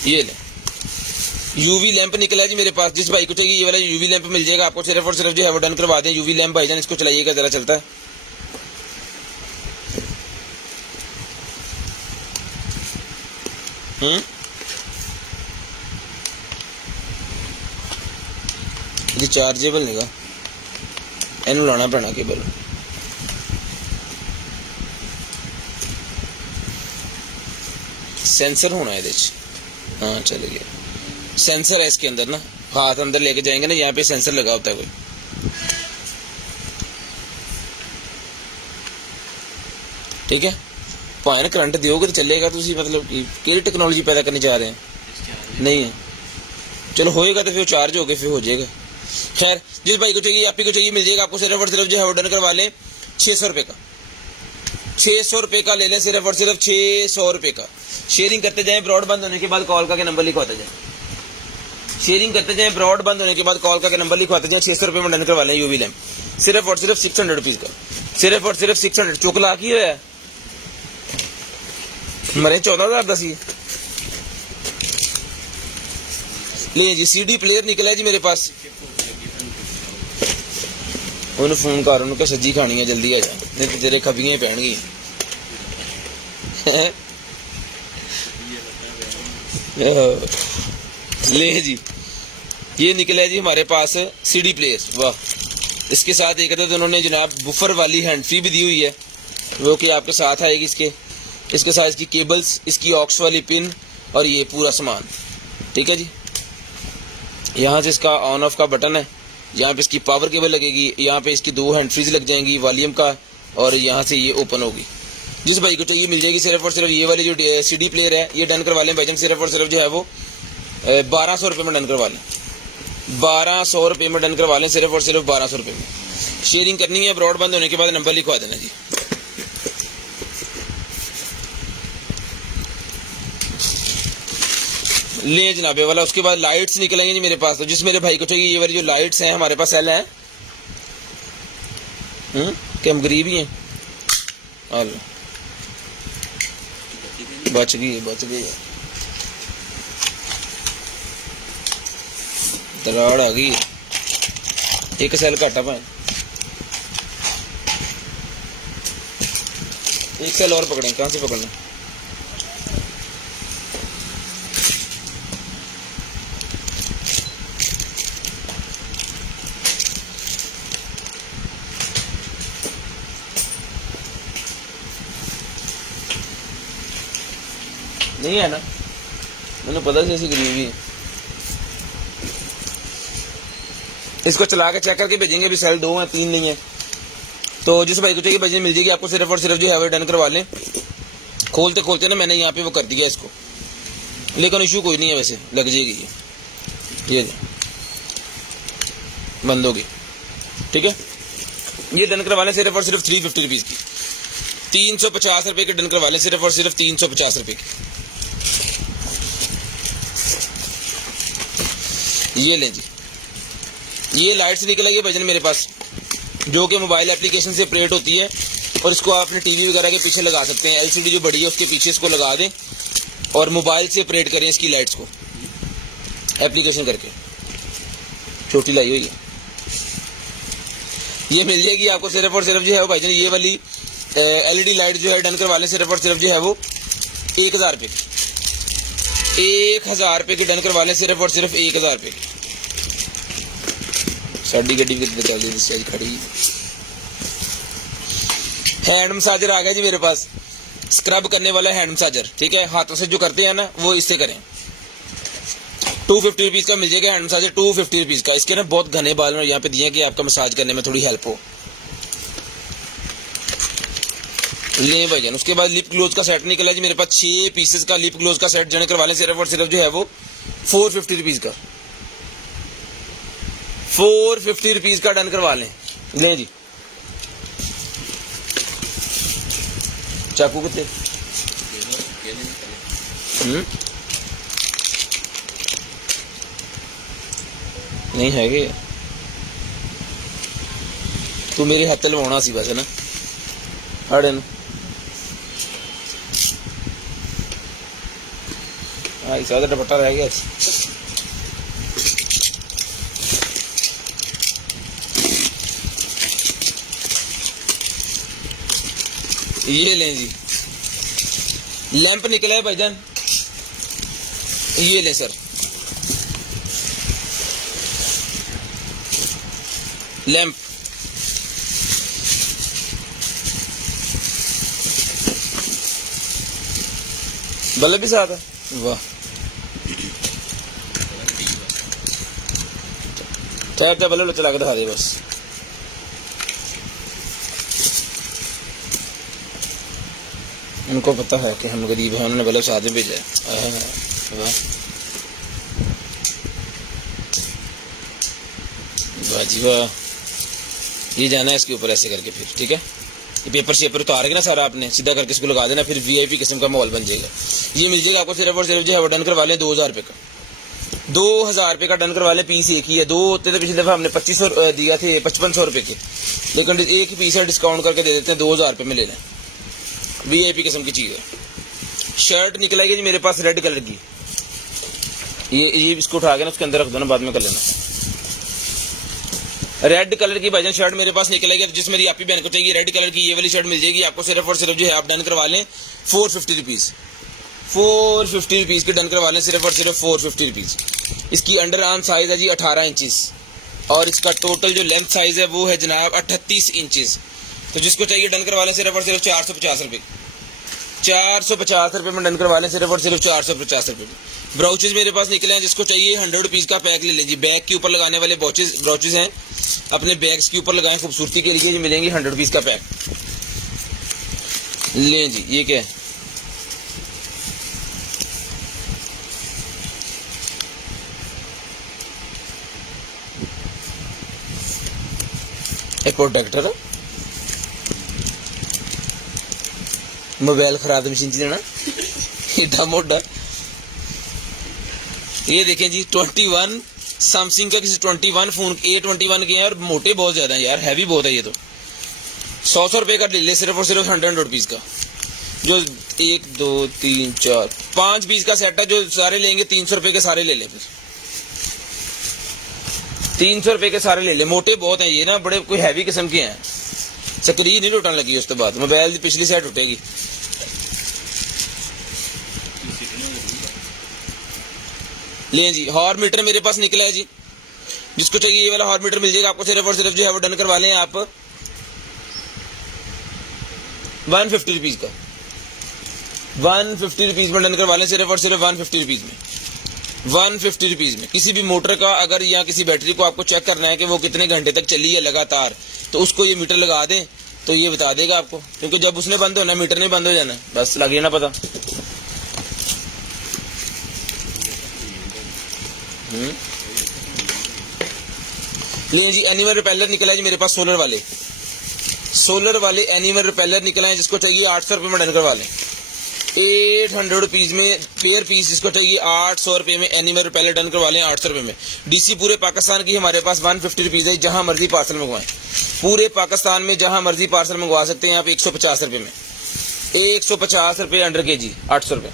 ये ले, यूवी लैंप निकला है जी मेरे पास। जिस भाई को चाहिए ये वाला यूवी लैंप मिल जाएगा आपको, सिर्फ और सिर्फ जो है वो डन करवा दें। यूवी लैंप भाईजान इसको चलाइएगा, जरा चलता है। जी चार्जेबल नहीं, इनू लाना पैना केबल। सेंसर होना है, हाँ चल गया। सेंसर है इसके अंदर ना, हाथ अंदर लेके जाएंगे ना, यहाँ पे सेंसर लगा होता है कोई, ठीक है। भावे करंट दोगे तो चलेगा। तुसी मतलब कि टेक्नोलॉजी पैदा करनी चाह रहे हैं? नहीं है, चलो होएगा तो फिर चार्ज हो गए फिर हो जाएगा। खैर, जिस भाई को चाहिए आप ही को चाहिए मिल जाएगा आपको, सिर्फ और सिर्फ जो है ऑर्डर करवा लें 600 रुपए का, 600 रुपए का ले लें, सिर्फ और सिर्फ 600 रुपए का। शेयरिंग करते जाएं, ब्रॉड बंद होने के बाद कॉल का नंबर लिखवाते जाएं। शेयरिंग करते जाएं, ब्रॉड बंद होने के बाद कॉल का नंबर लिखवाते जाएं। 600 रुपए में डन करवा लें यूवी लैंप, सिर्फ और सिर्फ 600 रुपीज का, सिर्फ और सिर्फ 600। चुकला की है मरे 14,000 दस। ले जी, सीडी प्लेयर निकला है जी मेरे पास। उन्हें फोन कर, उन्होंने सज्जी खानी है, जल्दी आ जा, नहीं तो तेरे खबियां पैणगी। ले जी, ये निकला है जी हमारे पास सीडी प्लेयर। वाह, इसके साथ एक अदद उन्होंने जनाब बुफर वाली हैंड फ्री भी दी हुई है, वो कि आपके साथ आएगी। इसके साथ इसकी केबल्स, इसकी ऑक्स वाली पिन, और ये पूरा सामान, ठीक है जी। यहाँ से इसका ऑन ऑफ का बटन है, यहाँ पे इसकी पावर केबल लगेगी, यहाँ पे इसकी 2 हैंड फ्रीज लग जाएंगी वॉल्यूम का, और यहाँ से ये ओपन होगी। जिस भाई को चाहिए मिल जाएगी सिर्फ और सिर्फ ये वाली जो CD प्लेयर है, ये डन करवा लें भाईजान। सिर्फ और सिर्फ जो है वो 1200 रुपये में डन करवा लें, 1200 रुपये में डन करवा लें, सिर्फ और सिर्फ 1200 रुपये में। शेयरिंग करनी है, ब्रॉड बंद होने के बाद नंबर लिखवा देना जी। ले जनाबे वाला। उसके बाद लाइट्स निकलेंगे जी मेरे पास। तो जिस मेरे भाई को चाहिए ये वाली जो लाइट्स हैं हमारे पास सेल है। कि हम गरीब ही हैं। हेलो, बच गई दराड़ आ गई। एक सेल घाटा पाए, एक सेल और पकड़े। कहाँ से पकड़ना? नहीं है ना, मैंने पता से ऐसी गरीबी है। इसको चला के चेक करके भेजेंगे। अभी सेल 2 है, 3 नहीं है। तो जिस भाई को चाहिए भाई मिल जाएगी आपको। सिर्फ और सिर्फ जो है वो डन करवा लें। खोलते ना मैंने यहाँ पे वो कर दिया इसको, लेकिन इशू कोई नहीं है, वैसे लग जाएगी ये बंद होगी। ठीक है, ये डन करवा लें सिर्फ और सिर्फ 350 रुपीज़ की। 350 रुपये के डन करवा लें, सिर्फ और सिर्फ 350 रुपये की। ये लें जी, ये लाइट्स निकल आई है भाईजान मेरे पास, जो कि मोबाइल एप्लीकेशन से ऑपरेट होती है। और इसको आप अपने टीवी वगैरह के पीछे लगा सकते हैं। LCD जो बड़ी है उसके पीछे इसको लगा दें और मोबाइल से ऑपरेट करें इसकी लाइट्स को एप्लीकेशन करके। छोटी लाई हुई है, ये मिल जाएगी आपको सिर्फ और सिर्फ जो है भाईजान। ये वाली LED लाइट जो है डन करवा लें, सिर्फ और सिर्फ जो है वो 1000 रुपये की। 1000 रुपये की डन करवा लें, सिर्फ और सिर्फ 1000 रुपये की। साड़ी गड्डी भी चल खड़ी। हैंड मसाजर आ गया जी मेरे पास, स्क्रब करने वाला हैंड मसाजर। ठीक है, हाथों से जो करते हैं ना वो इससे करें। 250 रुपीज़ का मिल जाएगा हैंड मसाजर, 250 रुपीज़ का। इसके ना बहुत घने बाल यहाँ पे दिए कि आपका मसाज करने में थोड़ी हेल्प हो। ले भाईजान। उसके बाद लिप ग्लोज का सेट निकला जी मेरे पास। 6 पीसेस का लिप ग्लोज का सेट जन करवा लें, सिर्फ और सिर्फ जो है वो 450 रुपीज़ का। 450 रुपीज़ का डन करवा लें। लें जी। चाकू कितने? नहीं है तू मेरे हाथ लवाना सी बस ना। हड़े न सादा दुपट्टा रह गया। ये लें जी, लैंप निकला है भाईजान। ये लें सर, लैंप। बल्ब भी साथ है। वाह, टैप का बल्ब चला के दिखा दे बस। उनको पता है कि हम गरीब हैं, उन्होंने बल्ब साथ में भेजा है। वाह जी वाह। ये जाना है इसके ऊपर ऐसे करके फिर। ठीक है, ये पेपर शेपर उतार के ना सारा आपने सीधा करके इसको लगा देना, फिर VIP किस्म का माहौल बन जाएगा। ये मिल जाएगा आपको सिर्फ और सिर्फ जो है डन करवा लें 2000 रुपये का। 2000 रुपये का डन करवा लें। पीस एक ही है, 2 होते थे पिछली दफ़ा हमने 2500 दिया थे, 5500 रुपये के, लेकिन एक ही पीस है, डिस्काउंट करके दे देते हैं। 2000 रुपये में ले लें, VIP किस्म की चीज़ है। शर्ट निकलेगी जी मेरे पास रेड कलर की। ये इसको उठा के ना उसके अंदर रख दो ना, बाद में कर लेना। रेड कलर की भाईजान शर्ट मेरे पास निकलेगी। तो जिस मेरी आपकी बहन को चाहिए रेड कलर की ये वाली शर्ट मिल जाएगी आपको सिर्फ और सिर्फ जो है आप डन करवा लें 450 रुपीज़। 450 रुपीज़ के डन करवा लें, सिर्फ और सिर्फ 450 रुपीज़। इसकी अंडर आर्म साइज़ है जी 18 इंचज़ और इसका टोटल जो लेंथ साइज़ है वो है जनाब 38 इंचज़। तो जिसको चाहिए डन करवा लें सिर्फ और सिर्फ 450 रुपये। 450 रुपये में डन करवा लें, सिर्फ और सिर्फ 450 रुपये में। ब्राउचेज मेरे पास निकले हैं, जिसको चाहिए 100 रुपीज़ का पैक ले लें जी। बैग के ऊपर लगाने वाले ब्राउचेज हैं, अपने बैग्स के ऊपर लगाएं खूबसूरती के लिए। जी मिलेंगे 100 रुपीज़ का पैक। लें जी, ये क्या है? एक प्रोटेक्टर मोबाइल खराब मशीन च देना एडा मोटा। ये देखें जी 21 सैमसंग का किसी 21 फोन A21 के हैं और मोटे बहुत ज्यादा है यार, हैवी बहुत है ये तो। 100 रुपए का ले ले सिर्फ और सिर्फ 100 रुपीज का, जो 1 2 3 4 5 पीस का सेट है, जो सारे लेंगे 300 रुपए के सारे ले ले, फिर 300 रुपए के सारे ले ले, मोटे बहुत हैं ये ना, बड़े कोई हैवी किस्म के हैं। स्क्रीन नहीं टूटने लगी उसके बाद, मोबाइल की पिछली साइड टूटेगी। लें जी, हॉर मीटर मेरे पास निकला है जी, जिसको चाहिए ये वाला हॉर मीटर मिल जाएगा आपको, सिर्फ और सिर्फ जो है वो डन करवा लें आप 150 रुपीज का, 150 रुपीज में डन करवा लें, सिर्फ और सिर्फ 150 रुपीज में, 150 रुपीज में। किसी भी मोटर का अगर या किसी बैटरी को आपको चेक करना है कि वो कितने घंटे तक चली है लगातार, तो उसको ये मीटर लगा दें तो ये बता देगा आपको, क्योंकि जब उसने बंद होना मीटर नहीं बंद हो जाना, बस लग जाना पता। लें जी, एनिमल रिपेलर निकला है जी मेरे पास, सोलर वाले एनिमल रिपेलर निकला है, जिसको चाहिए 800 रुपये में डन करवा लें, 800 रुपीज में पेयर पीस, जिसको चाहिए 800 रुपये में एनिमल रिपेलर डन करवा लें 800 रुपये में। डीसी पूरे पाकिस्तान की हमारे पास 150 रुपीज है, जहां मर्जी पार्सल मंगवाएं, पूरे पाकिस्तान में जहां मर्जी पार्सल मंगवा सकते हैं आप 150 रुपये में, 150 रुपये अंडर के जी, 800 रुपये,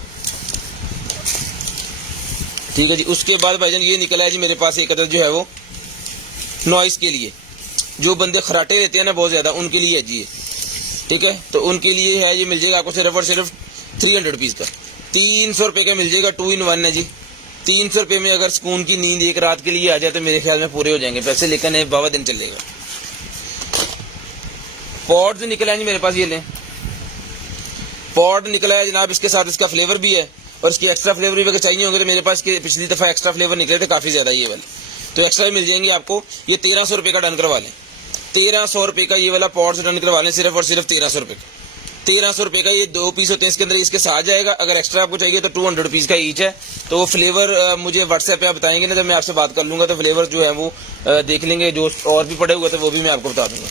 ठीक है जी। उसके बाद भाईजान ये निकला है जी मेरे पास एक अदद जो है वो नॉइस के लिए, जो बंदे खराटे रहते हैं ना बहुत ज्यादा, उनके लिए है जी ये, ठीक है। तो उनके लिए है, ये मिल जाएगा आपको सिर्फ और सिर्फ 300 रुपीज का, 300 रुपये का मिल जाएगा, 2 in 1 है जी। 300 रुपये में अगर सुकून की नींद एक रात के लिए आ जाए तो मेरे ख्याल में पूरे हो जाएंगे पैसे, लेकिन 12 दिन चलेगा। पॉड जो निकला है जी मेरे पास, ये लें, पॉड निकला है जनाब, इसके साथ इसका फ्लेवर भी है और इसकी एक्स्ट्रा फ्लेवर भी अगर चाहिए होंगे तो मेरे पास के पिछली दफा एक्स्ट्रा फ्लेवर निकले थे काफी ज्यादा, ये वाले तो एक्स्ट्रा भी मिल जाएंगे आपको। ये 1300 रुपये का डन करवा लें, 1300 रुपये का ये वाला पॉड डन करवा लें, सिर्फ और सिर्फ 1300 रुपये का, 1300 रुपये का। ये 2 पीस होते हैं इसके अंदर, इसके साथ जाएगा। अगर एक्स्ट्रा आपको चाहिए तो 200 रुपीज का ईच है। तो फ्लेवर मुझे व्हाट्सएप पे आप बताएंगे ना, जब मैं आपसे बात कर लूंगा तो फ्लेवर जो है वो देख लेंगे, जो और भी पड़े हुए थे वो भी मैं आपको बता दूंगा।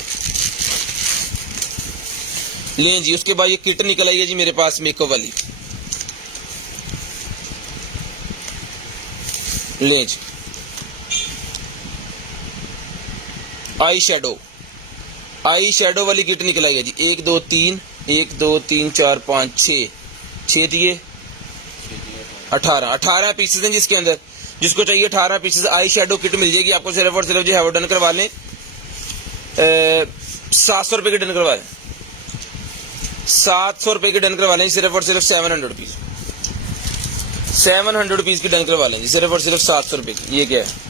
लें जी, उसके बाद ये किट निकल आई है जी मेरे पास मेकअप वाली, लें जी, आई शेडो वाली किट निकल आई है जी, 1 2 3 1 2 3 4 5 6 दिए 18 पीसेस हैं जिसके अंदर, जिसको चाहिए 18 पीसेस आई शेडो किट मिल जाएगी आपको, सिर्फ और सिर्फ जो है वो डन करवा लें 700 रुपये की डन करवा लें, 700 रुपये की डन करवा लें, सिर्फ और सिर्फ 700 रुपीज, 700 रुपीज की डन करवा लेंगे, सिर्फ और सिर्फ 700 रुपये की। ये क्या है,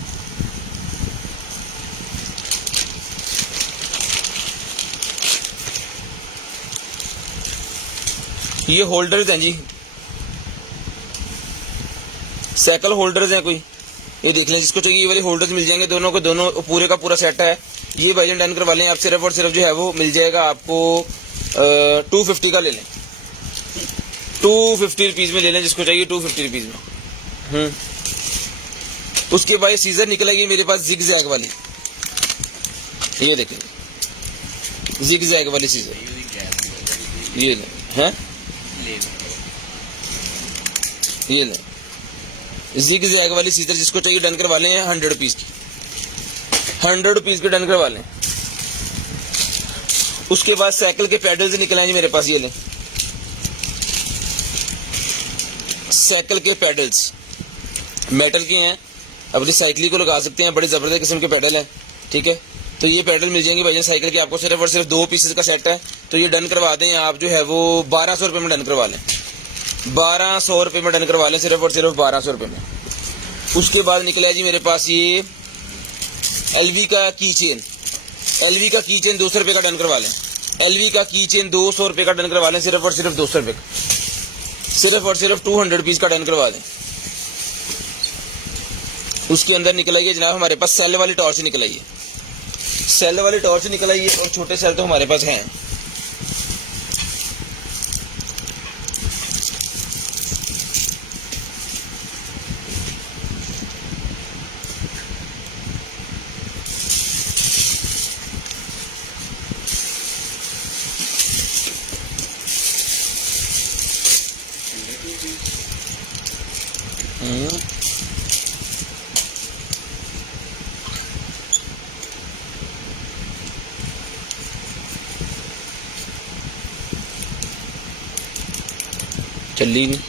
ये होल्डर्स हैं जी, साइकिल होल्डर्स हैं कोई, ये देख लें, जिसको चाहिए ये वाले होल्डर्स मिल जाएंगे, दोनों को दोनों पूरे का पूरा सेट है। ये भाईजान डन करवा लें आप, सिर्फ और सिर्फ जो है वो मिल जाएगा आपको 250 का ले लें, 250 रुपीज में ले लें, जिसको चाहिए 250 रुपीज में। उसके बाद सीजर निकल आएगी मेरे पास जिग जैग वाली, ये देखें जिग जैग वाली सीजर, ये लें है, ये लें जिग जैग वाली सीजर, जिसको चाहिए डन करवा लें 100 रुपीज की, 100 रुपीज के डन करवा लें। उसके बाद साइकिल के पैडल्स निकल आए मेरे पास, ये लें साइकिल के पैडल्स, मेटल के हैं, अपनी साइकिल को लगा सकते हैं, बड़े जबरदस्त किस्म के पैडल हैं, ठीक है। तो ये पैडल मिल जाएंगे भाई साइकिल के आपको, सिर्फ और सिर्फ 2 पीसेस का सेट है। तो ये डन करवा दें आप जो है वो 1200 रुपये में डन करवा लें, 1200 रुपये में डन करवा लें, सिर्फ और सिर्फ 1200 रुपये में। उसके बाद निकला है जी मेरे पास ये एलवी का की चेन, एलवी का की चेन 200 रुपये का डन करवा लें, एलवी का की चेन 200 रुपये का डन करवा लें, सिर्फ और सिर्फ 200 रुपये का, सिर्फ और सिर्फ 200 रुपीज का डन करवा दें। उसके अंदर निकल आई है जनाब हमारे पास सेल वाली टॉर्च निकल आई है, सेल वाली टॉर्च निकल आई है, और छोटे सेल तो हमारे पास हैं। चली नहीं,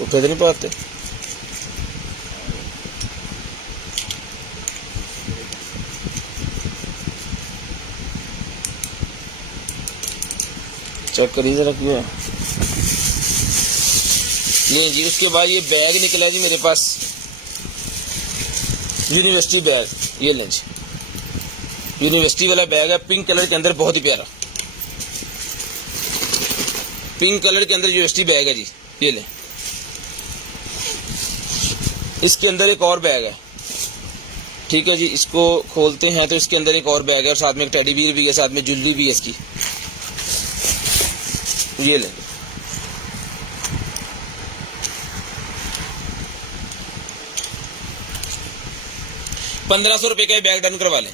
उठे तो नहीं पाते। चेक करिए जरा क्यों है ये जी। उसके बाद ये बैग निकला जी मेरे पास, यूनिवर्सिटी बैग, ये लें जी, यूनिवर्सिटी वाला बैग है, पिंक कलर के अंदर, बहुत ही प्यारा पिंक कलर के अंदर यूनिवर्सिटी बैग है जी, ये लें। इसके अंदर एक और बैग है, ठीक है जी। इसको खोलते हैं तो इसके अंदर एक और बैग है और साथ में एक टेडी बियर भी है, साथ में ज्वेलरी भी है इसकी, ये लें। ₹1500 का बैग डन करवा लें,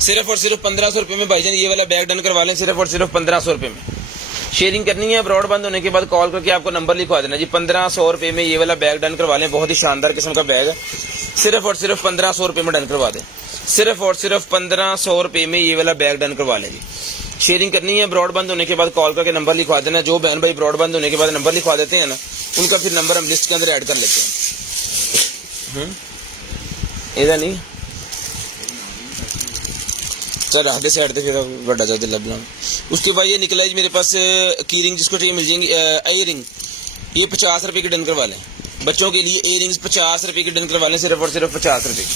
सिर्फ और सिर्फ 1500 रुपये में भाईजान ये वाला बैग डन करवा लें, सिर्फ और सिर्फ 1500 रुपये में। शेयरिंग करनी है, ब्रॉड बंद होने के बाद कॉल करके आपको नंबर लिखवा देना जी। 1500 रुपये में ये वाला बैग डन करवा लें, बहुत ही शानदार किस्म का बैग है, सिर्फ और सिर्फ 1500 रुपये में डन करवा दें, सिर्फ और सिर्फ 1500 रुपये में ये वाला बैग डन करवा लें जी। शेयरिंग करनी है, ब्रॉड बंद होने के बाद कॉल करके नंबर लिखवा देना। जो बहन भाई ब्रॉड बंद होने के बाद नंबर लिखवा देते हैं ना, उनका फिर नंबर हम लिस्ट के अंदर ऐड कर लेते हैं। ਇਹਦਾ नहीं सर आगे साइड से फिर बड़ा ज़्यादा लबना। उसके बाद ये निकला है मेरे पास की रिंग, जिसको चाहिए मिल जाएंगी। आई रिंग ये 50 रुपये की डन करवा लें, बच्चों के लिए ए रिंग्स 50 रुपये की डन करवा लें, सिर्फ और सिर्फ 50 रुपये की,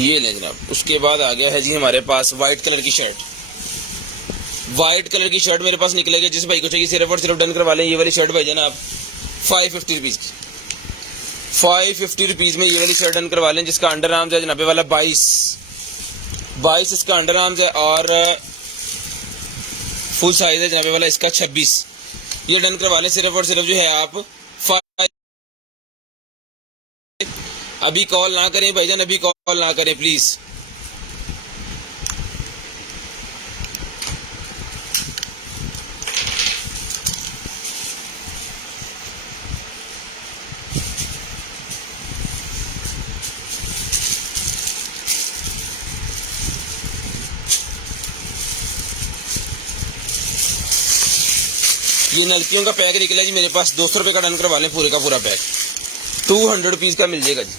ये लें जनाब। उसके बाद आ गया है जी हमारे पास वाइट कलर की शर्ट, वाइट कलर की शर्ट मेरे पास निकलेगी। जिस भाई को चाहिए सिर्फ और सिर्फ डन करवा लें, ये वाली शर्ट भाई जाना आप 550 रुपीज़ की, 550 रुपीज़ में ये वाली शर्ट डन करवा लें, जिसका अंडर आर्म्स है जनाबे वाला 22 इसका अंडर आर्म्स है, और फुल साइज है जनाबे वाला इसका 26। ये डन करवा लें, सिर्फ और सिर्फ जो है आप अभी कॉल ना करें भाईजान, अभी कॉल ना करें प्लीज। ये नलकियों का पैक निकला जी मेरे पास, 200 रुपये का डन करवा लें, पूरे का पूरा पैक 200 रुपीज़ का मिल जाएगा जी।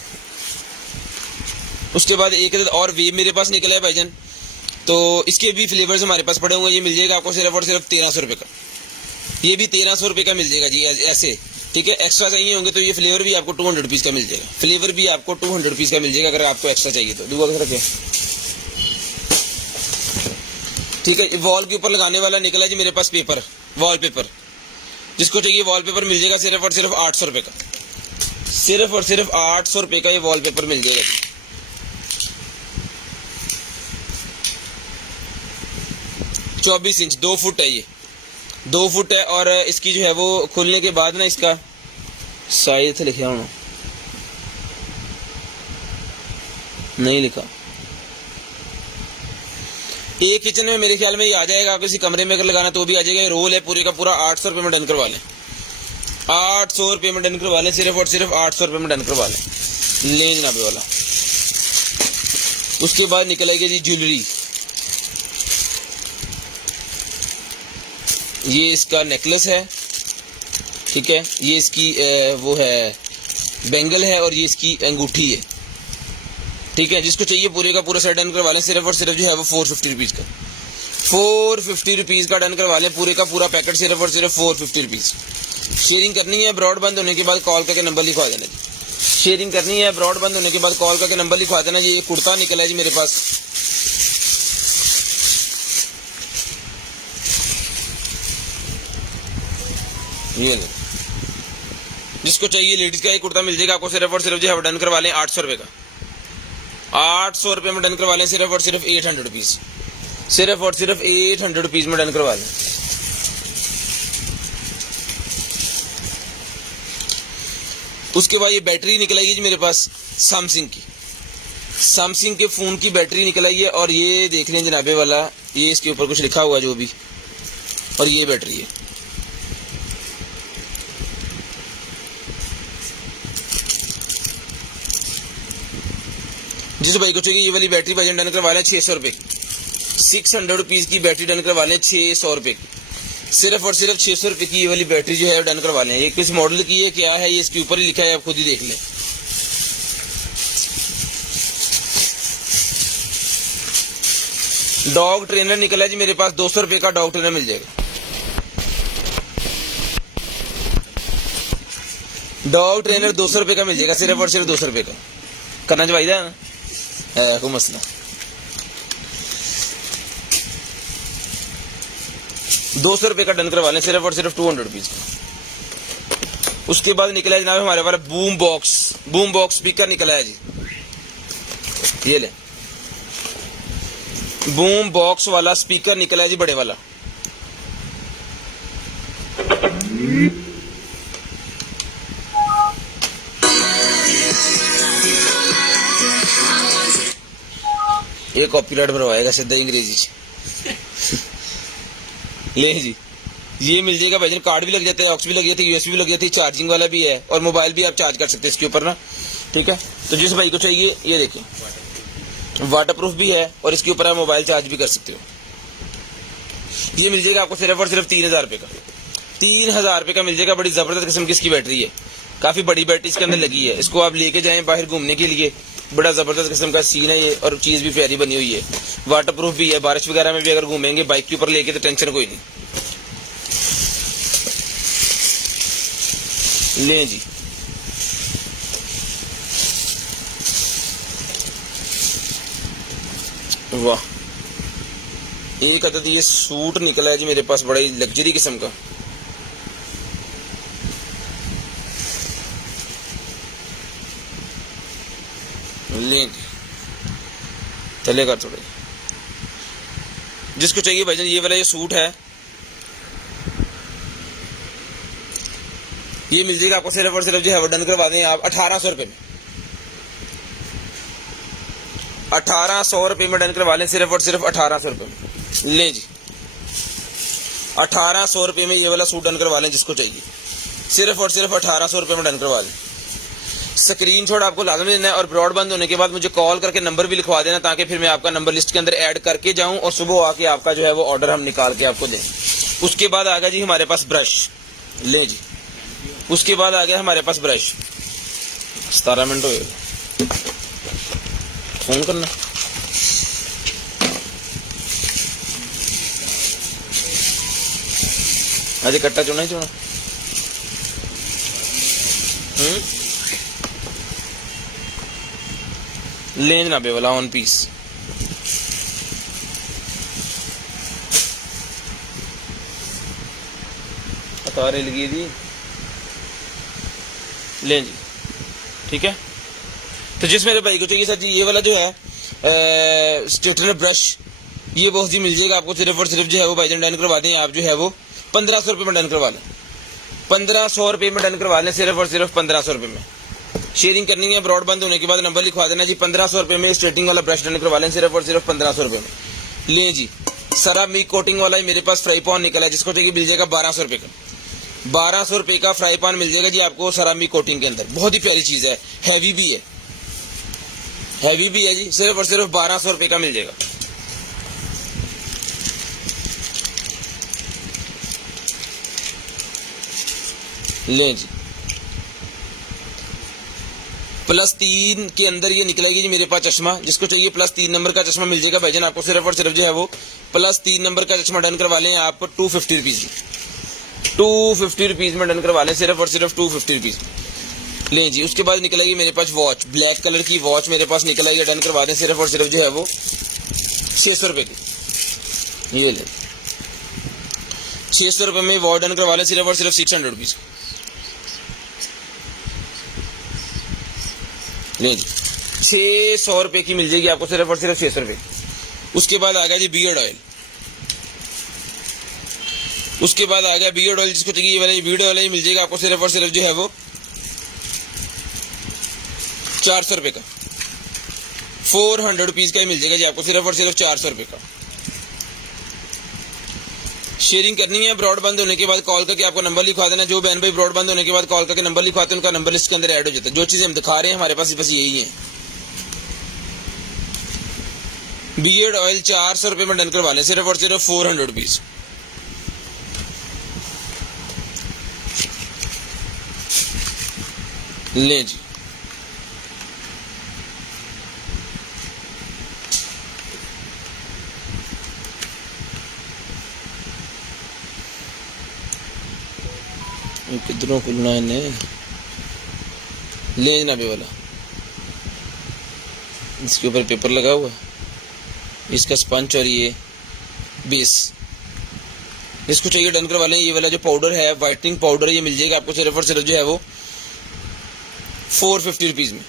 उसके बाद एक और वेव मेरे पास निकला है भाईजान, तो इसके भी फ्लेवर्स हमारे पास पड़े हुए हैं। ये मिल जाएगा आपको सिर्फ और सिर्फ 1300 रुपये का, ये भी 1300 रुपये का मिल जाएगा जी ऐसे, ठीक है। एक्स्ट्रा चाहिए होंगे तो ये फ्लेवर भी आपको 200 रुपीज़ का मिल जाएगा, फ्लेवर भी आपको 200 रुपीज़ का मिल जाएगा अगर आपको एक्स्ट्रा चाहिए तो। दुआ रखें, ठीक है। वॉल के ऊपर लगाने वाला निकला जी मेरे पास पेपर, वॉल पेपर, जिसको चाहिए वॉल पेपर मिल जाएगा सिर्फ और सिर्फ 800 रुपये का, सिर्फ और सिर्फ 800 रुपये का ये वॉल पेपर मिल जाएगा जी। 24 इंच 2 फुट है, ये 2 फुट है, और इसकी जो है वो खुलने के बाद ना इसका साइज लिखा होना, नहीं लिखा। एक किचन में मेरे ख्याल में ये आ जाएगा, किसी कमरे में अगर लगाना तो भी आ जाएगा। रोल है पूरे का पूरा 800 रुपये में डन करवा लें, 800 रुपये में डन करवा लें, सिर्फ और सिर्फ 800 रुपये में डन करवा लें, लें जनाबे वाला। उसके बाद निकलेगी जी ज्वेलरी, ये इसका नेकलेस है, ठीक है, ये इसकी वो है बैंगल है, और ये इसकी अंगूठी है, ठीक है। जिसको चाहिए पूरे का पूरा सेट डन करवा लें, सिर्फ और सिर्फ जो है वो 450 रुपीज़ का, 450 रुपीज़ का डन करवा लें, पूरे का पूरा पैकेट सिर्फ और सिर्फ 450 रुपीज़। शेयरिंग करनी है, ब्रॉड बंद होने के बाद कॉल करके नंबर लिखवा देना जी। शेयरिंग करनी है, ब्रॉड बंद होने के बाद कॉल करके नंबर लिखवा देना जी। ये कुर्ता निकला है जी मेरे पास, ये जिसको चाहिए लेडीज का ये कुर्ता मिल जाएगा आपको, सिर्फ और सिर्फ जो है डन करवा लें 800 रुपये का, 800 रुपये में डन करवा लें, सिर्फ और सिर्फ 800 रुपीज़, सिर्फ और सिर्फ 800 रुपीज़ में डन करवा लें। उसके बाद ये बैटरी निकलेगी जी मेरे पास सैमसंग की, सैमसंग के फ़ोन की बैटरी निकलाई है, और ये देख लें जनाबे वाला, ये इसके ऊपर कुछ लिखा हुआ जो भी, और ये बैटरी है। जिस भाई को चाहिए ये वाली बैटरी भाई डन करवा लें 600 रुपये की, 600 रुपीज़ की बैटरी डन करवा लें 600 रुपये की, सिर्फ और सिर्फ 600 रुपये की ये वाली बैटरी जो है डन करवा लें। ये किस मॉडल की है, क्या है, ये इसके ऊपर ही लिखा है, आप खुद ही देख लें। डॉग ट्रेनर निकला है जी मेरे पास, 200 रुपये का डॉग ट्रेनर मिल जाएगा। डॉग ट्रेनर 200 रुपये का मिल जाएगा, सिर्फ और सिर्फ 200 रुपये का। करना चाहिए ना, है कोई मसला। 200 रुपये का डन करवा लें, सिर्फ और सिर्फ 200 रुपीज़ का। उसके बाद निकला है जनाब हमारे वाला बूम बॉक्स स्पीकर निकला है जी, ये ले बूम बॉक्स वाला स्पीकर निकला है जी, बड़े वाला। ये कॉपीराइट भरवाएगा सीधा अंग्रेजी से। ले जी, ये मिल जाएगा भाईजान, कार्ड भी लग जाता है, ऑक्स भी लग जाती है, यूएसबी भी लग जाती है, चार्जिंग वाला भी है और मोबाइल भी आप चार्ज कर सकते हैं इसके ऊपर ना, ठीक है। तो जिस भाई को चाहिए ये देखिए, वाटरप्रूफ भी है और इसके ऊपर आप मोबाइल चार्ज भी कर सकते हो। ये मिल जाएगा आपको सिर्फ और सिर्फ 3000 रुपये का, 3000 रुपये का मिल जाएगा। बड़ी जबरदस्त किस्म की इसकी बैटरी है, काफी बड़ी बैटरी इसके अंदर लगी है। इसको आप लेके जाएं बाहर घूमने के लिए, बड़ा जबरदस्त किस्म का सीन है ये, और चीज भी प्यारी बनी हुई है, वाटरप्रूफ भी है। बारिश वगैरह में भी अगर घूमेंगे बाइक के ऊपर लेके तो टेंशन कोई नहीं। ले जी, वाह, एक अदद ये सूट निकला है जी मेरे पास, बड़ा ही लग्जरी किस्म का। ले चलेगा थोड़े, जिसको चाहिए भाईजान ये वाला ये सूट है, ये मिल जाएगा आपको सिर्फ और सिर्फ जो है वो डन करवा दें आप 1800 रुपये में। 1800 रुपये में डन करवा लें, सिर्फ और सिर्फ 1800 रुपये में। ले जी, 1800 रुपये में ये वाला सूट डन करवा लें जिसको चाहिए, सिर्फ और सिर्फ 1800 रुपये में डन करवा लें। स्क्रीनशॉट आपको लाजमी देना है और ब्रॉडबैंड होने के बाद मुझे कॉल करके नंबर भी लिखवा देना, ताकि फिर मैं आपका नंबर लिस्ट के अंदर ऐड करके जाऊं और सुबह आके आपका जो है वो ऑर्डर हम निकाल के आपको दें। उसके बाद आ गया जी हमारे पास ब्रश, ले जी, उसके बाद आ गया हमारे पास ब्रश। 17 मिनट हो गए, फोन करना। अजय कट्टा चुना ही चुना। लेंज ना बे वाला ऑन पीस, अतारे लगी थी। लें जी, ठीक है। तो जिस मेरे भाई को चाहिए सर जी ये वाला जो है स्ट्रेटनर ब्रश, ये बहुत जी मिल जाएगा आपको, सिर्फ और सिर्फ जो है वो भाईजान डन करवा दें आप जो है वो 1500 रुपये में डन करवा लें, 1500 रुपये में डन करवा लें, सिर्फ और सिर्फ 1500 रुपये में। शेयरिंग करनी है, ब्रॉडबैंड होने के बाद नंबर लिखवा देना जी। 1500 रुपये में स्ट्रेटिंग वाला ब्रश डन करवा लें, सिर्फ और सिर्फ 1500 रुपये में। लें जी, सेरामिक कोटिंग वाला ही मेरे पास फ्राई पैन निकला है, जिसको चाहिए मिल जाएगा 1200 रुपये का। 1200 रुपये का फ्राई पैन मिल जाएगा जी आपको सेरामिक कोटिंग के अंदर, बहुत ही प्यारी चीज है, हैवी भी है, हैवी भी है जी, सिर्फ और सिर्फ 1200 रुपये का मिल जाएगा। लें जी, +3 के अंदर ये निकलेगी जी मेरे पास चश्मा, जिसको चाहिए +3 नंबर का चश्मा मिल जाएगा भाईजान आपको, सिर्फ और सिर्फ जो है वो +3 नंबर का चश्मा डन करवा लें आप 250 रुपीज, 250 रुपीज में डन करवा लें, सिर्फ और सिर्फ 250 रुपीज। लें जी, उसके बाद निकलेगी मेरे पास वॉच, ब्लैक कलर की वॉच मेरे पास निकला है, डन करवा दें, सिर्फ और सिर्फ जो है वो 600 रुपये की। ये ले 600 रुपये में वॉच डन करवा लें, सिर्फ और सिर्फ 600 रुपीज। नहीं जी, 600 रुपये की मिल जाएगी आपको, सिर्फ और सिर्फ 600 रुपये। उसके बाद आ गया जी बियर्ड ऑयल, उसके बाद आ गया बियर्ड ऑयल, जिसको चाहिए ये वाला बियर्ड ऑयल मिल जाएगा आपको, सिर्फ और सिर्फ जो है वो 400 रुपये का, 400 रुपीज का ही मिल जाएगा जी आपको, सिर्फ और सिर्फ 400 रुपये का। शेयरिंग करनी है, ब्रॉडबैंड होने के बाद कॉल करके आपको नंबर लिखवा देना। जो बहन भाई ब्रॉडबैंड होने के बाद कॉल करके नंबर लिखवाते हैं उनका नंबर लिस्ट के अंदर ऐड हो जाता है। जो चीजें हम दिखा रहे हैं हमारे पास बस यही है। बियर्ड ऑयल 400 रुपये में डन करवा लें, सिर्फ और सिर्फ 400 रुपीज़। लें जी, किधरों खुलना है इन्हें, ले जनाबे वाला, इसके ऊपर पेपर लगा हुआ, इसका स्पंज और ये बेस, इसको चाहिए डन करवा लें। ये वाला जो पाउडर है, वाइटनिंग पाउडर, ये मिल जाएगा आपको सिर्फ और सिर्फ जो है वो 450 रुपीज़ में।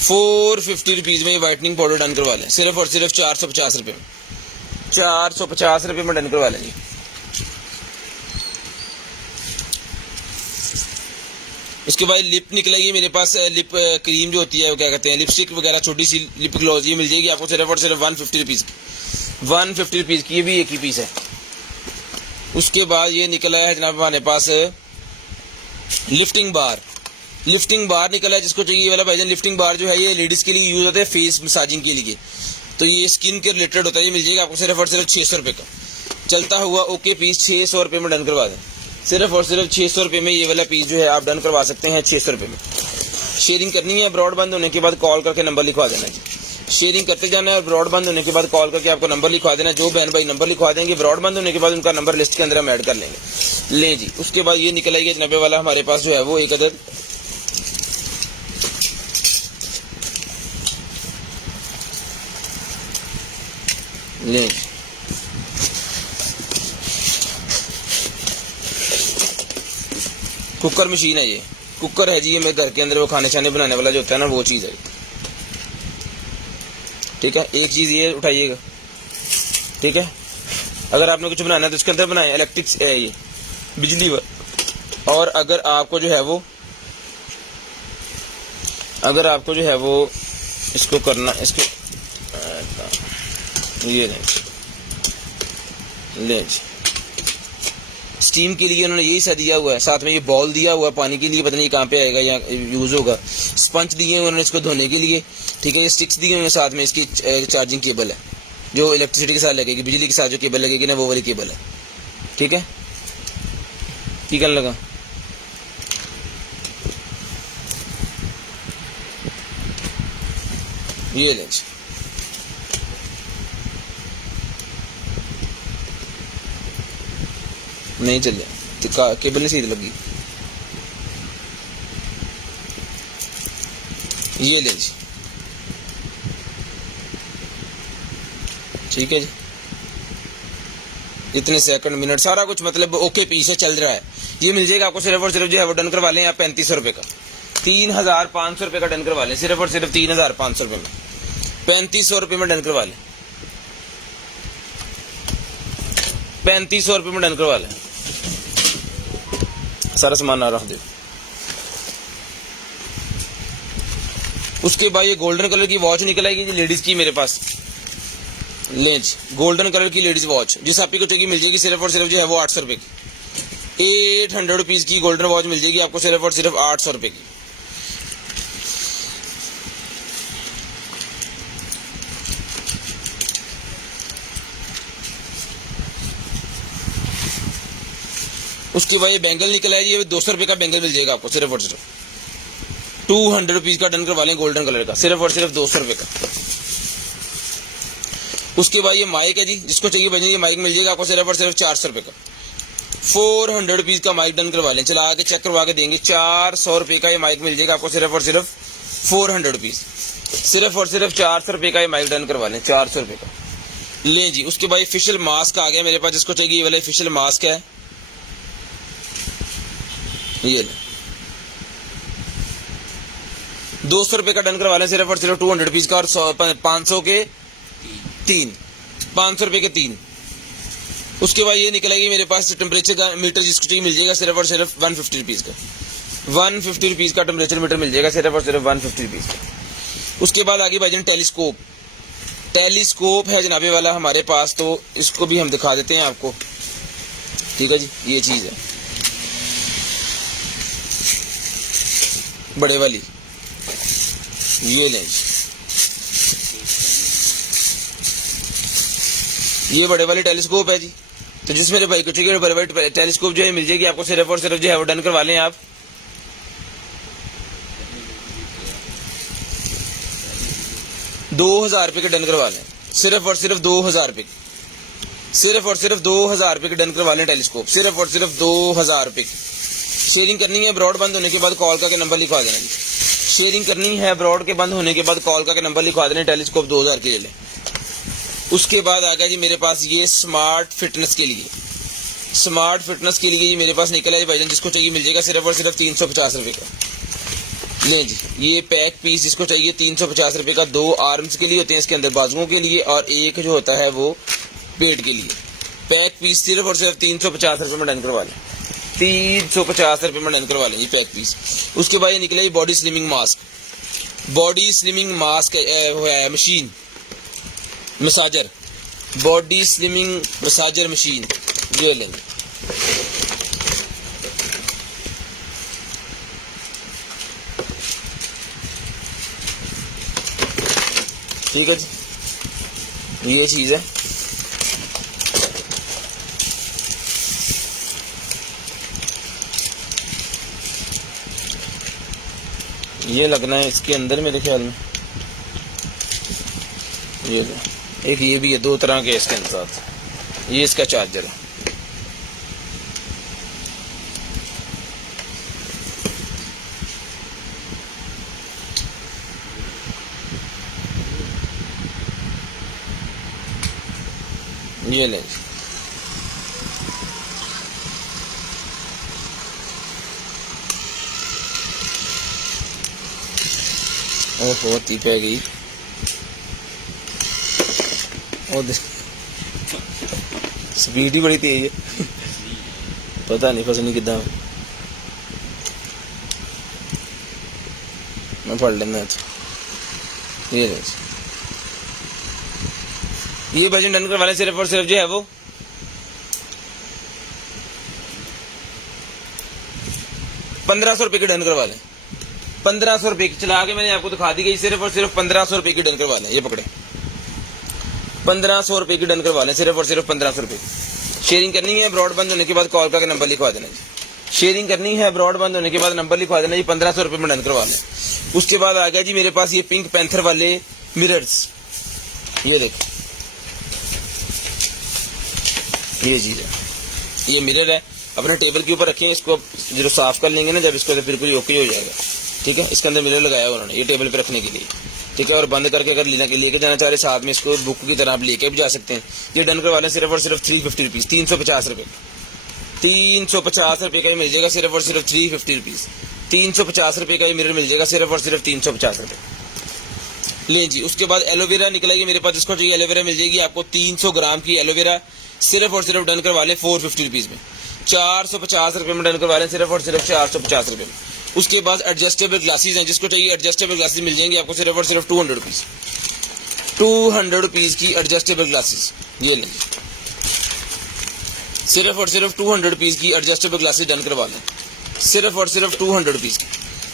450 रुपीज़ में ये वाइटनिंग पाउडर डन करवा लें, सिर्फ और सिर्फ 450 रुपये में। 450 रुपये में डन करवा लें जी। इसके बाद लिप निकलेगी मेरे पास, लिप क्रीम जो होती है वो क्या कहते हैं, लिपस्टिक वगैरह, छोटी सी लिप ग्लॉस, ये मिल जाएगी आपको सिर्फ और सिर्फ 150 रुपीज़ की। 150 रुपीज़ की, ये भी एक ही पीस है। उसके बाद ये निकला है जनाब हमारे पास लिफ्टिंग बार। लिफ्टिंग बार निकला है, जिसको चाहिए वाला भाईजान। लिफ्टिंग बार जो है ये लेडीज़ के लिए यूज़ होता है, फेस मसाजिंग के लिए, तो ये स्किन के रिलेटेड होता है। ये मिल जाएगा आपको सिर्फ और सिर्फ 600 रुपये का चलता हुआ ओके पीस। 600 रुपये में डन करवा दें, सिर्फ और सिर्फ 600 रुपये में ये वाला पीस जो है आप डन करवा सकते हैं। 600 रुपये में शेयरिंग करनी है, ब्रॉड बंद होने के बाद कॉल करके नंबर लिखवा देना जी। शेयरिंग करते जाना है और ब्रॉड बंद होने के बाद कॉल करके आपको नंबर लिखवा देना। जो बहन भाई नंबर लिखवा देंगे ब्रॉड बंद होने के बाद उनका नंबर लिस्ट के अंदर हम ऐड कर लेंगे। लें जी, उसके बाद ये निकल आएगी जनाबे वाला हमारे पास जो है वो एक अदद लें जी, कुकर मशीन है। ये कुकर है जी, ये मेरे घर के अंदर वो खाने छाने बनाने वाला जो होता है ना, वो चीज़ है। ठीक है, एक चीज़ ये उठाइएगा, ठीक है। अगर आपने कुछ बनाना है तो उसके अंदर बनाएं, इलेक्ट्रिक है ये, बिजली और अगर आपको जो है वो इसको करना, इसको ये ले स्टीम के लिए उन्होंने यही सा दिया हुआ है। साथ में ये बॉल दिया हुआ है पानी के लिए, पता नहीं कहाँ पे आएगा या यूज़ होगा। स्पंज दिए हुए उन्होंने इसको धोने के लिए, ठीक है। ये स्टिक्स दिए हुए हैं, साथ में इसकी चार्जिंग केबल है जो इलेक्ट्रिसिटी के साथ लगेगी, बिजली के साथ जो केबल लगेगी ना, वो वाली केबल है, ठीक है। ठीक है, लगा ये लें, नहीं चल जाए, केबल नहीं सीधी लगी। ये ले जी, ठीक है जी। इतने सेकंड मिनट सारा कुछ मतलब ओके पीस है, चल रहा है। ये मिल जाएगा आपको सिर्फ और सिर्फ जो है वो डन करवा लें आप 3500 रुपये का। 3500 रुपये का डन करवा लें, सिर्फ और सिर्फ 3500 रुपये में। 3500 रुपये में डन करवा लें, 3500 रुपये में डन करवा लें। सारा सामान आ रख दे। उसके बाद ये गोल्डन कलर की वॉच निकल आएगी लेडीज की मेरे पास। लेंज गोल्डन कलर की लेडीज वॉच, जिस आपकी को चाहिए मिल जाएगी सिर्फ और सिर्फ जो है वो 800 रुपये की। 800 रुपीज़ की गोल्डन वॉच मिल जाएगी आपको सिर्फ और सिर्फ 800 रुपये की। उसके बाद ये बैंगल निकला है, ये 200 रुपये का बैंगल मिल जाएगा आपको सिर्फ और सिर्फ। 200 रुपीज़ का डन करवा लें गोल्डन कलर का, सिर्फ और सिर्फ 200 रुपये का। उसके बाद ये माइक है जी, जिसको चाहिए बजने ये माइक मिल जाएगा आपको सिर्फ और सिर्फ 400 रुपये का। 400 रुपीज़ का माइक डन करवा लें, चला के चेक करवा के देंगे। 400 रुपये का ये माइक मिल जाएगा आपको सिर्फ और सिर्फ 400 रुपीज़। सिर्फ और सिर्फ 400 रुपये का ये माइक डन करवा लें, 400 रुपये का। लें जी, उसके बाद फेशियल मास्क आ गया मेरे पास, जिसको चाहिए ये वाला फेशियल मास्क है, ये ले 200 रुपये का डन करवा लें, सिर्फ और सिर्फ 200 रुपीज़ का। और 500 के 3, 500 रुपये के 3। उसके बाद ये निकलेगी मेरे पास टेम्परेचर का मीटर, जिसको चाहिए मिल जाएगा सिर्फ और सिर्फ 150 रुपीज़ का। 150 रुपीज़ का टेम्परेचर मीटर मिल जाएगा सिर्फ और सिर्फ 150 रुपीज़ का। उसके बाद आगे भाईजान टेलीस्कोप, टेलीस्कोप है जनाबे वाला हमारे पास, तो इसको भी हम दिखा देते हैं आपको, ठीक है जी। ये चीज़ है बड़े वाली, ये लें ये बड़े वाली टेलीस्कोप है जी। तो जिस मेरे भाई को चाहिए बड़े वाली टेलीस्कोप जो है मिल जाएगी आपको, सिर्फ और सिर्फ जो है वो डन करवा लें आप 2000 रुपये के डन करवा लें, सिर्फ और सिर्फ 2000 रुपये, सिर्फ और सिर्फ 2000 रुपये के डन करवा लें टेलीस्कोप, सिर्फ और सिर्फ 2000 रुपये की। शेयरिंग करनी है ब्रॉड बंद होने के बाद कॉल का के नंबर लिखवा देना जी। शेयरिंग करनी है ब्रॉड के बंद होने के बाद कॉल का के नंबर लिखवा देना, टेलीस्कोप 2000 के ले लें। उसके बाद आ गया जी मेरे पास ये स्मार्ट फिटनेस के लिए, स्मार्ट फिटनेस के लिए जी मेरे पास निकला है भाईजान, जिसको चाहिए मिल जाएगा सिर्फ और सिर्फ 350 रुपये का। लें जी ये पैक पीस जिसको चाहिए 350 रुपये का, 2 आर्म्स के लिए होते हैं इसके अंदर, बाजुओं के लिए, और एक जो होता है वो पेट के लिए। पैक पीस सिर्फ और सिर्फ 350 रुपये में डन करवा लें, 350 रुपये में डन करवा लें ये पैक पीस। उसके बाद ये निकला ये body slimming mask, body slimming mask है machine, massager, body slimming massager machine, ये लेंगे। ठीक है जी, ये चीज़ है। ये लगना है इसके अंदर मेरे ख्याल में, ये एक ये भी है, 2 तरह के इसके साथ, ये इसका चार्जर है। ये लें, ओहो ती पै गई, स्पीड ही बड़ी तेज है, पता नहीं फसनी किदा मैं पढ़ लेना। ये वजन डन करवा लें, सिर्फ और सिर्फ जो है वो 1500 रुपये की डन करवा लें, 1500 रुपये की चला के मैंने आपको दिखा दी गई, सिर्फ और सिर्फ 1500 रुपये की डन करवा लें। ये पकड़े 1500 रुपये की डन करवा लें, सिर्फ और सिर्फ 1500 रुपये। शेयरिंग करनी है ब्रॉड बंद होने के बाद कॉल का नंबर लिखवा देना जी। शेयरिंग करनी है ब्रॉड बंद होने के बाद नंबर लिखवा देना जी, 1500 रुपये में डन करवा लें। उसके बाद आ गया जी मेरे पास ये पिंक पैंथर वाले मिरर्स, ये देखो ये चीज़ है, ये मिरर है, अपने टेबल के ऊपर रखेंगे, इसको जो साफ कर लेंगे ना जब इसको, तो बिल्कुल ओके हो जाएगा। ठीक है, इसके अंदर मिरर लगाया उन्होंने ये टेबल पे रखने के लिए। ठीक है, और बंद करके अगर लेके जाना चाह रहे साथ में, इसको बुक की तरह आप लेके भी जा सकते हैं। ये डन करवा लें, सिर्फ और सिर्फ 350 रुपीज़, 350 रुपये, 350 रुपये का ही मिल जाएगा, सिर्फ और सिर्फ 350 रुपीज़, 350 रुपये का ही मिरर मिल जाएगा, सिर्फ और सिर्फ 350 रुपये। लें जी, उसके बाद एलोवेरा निकलेगी मेरे पास, जिसको चाहिए एलोवेरा मिल जाएगी आपको 300 ग्राम की एलोवेरा, सिर्फ और सिर्फ डन करवा लें 450 रुपीज़ में, 450 रुपये में डन करवा लें, सिर्फ और सिर्फ 450 रुपये में। उसके बाद एडजस्टेबल ग्लासेस हैं, जिसको चाहिए एडजस्टेबल ग्लासेस मिल जाएंगे आपको सिर्फ और सिर्फ 200 रुपीज़, 200 रुपीज़ की एडजस्टेबल ग्लासेस, ये लें सिर्फ और सिर्फ 200 रुपीज़ की एडजस्टेबल ग्लासेस डन करवा लें, सिर्फ और सिर्फ 200 रुपीज़ की।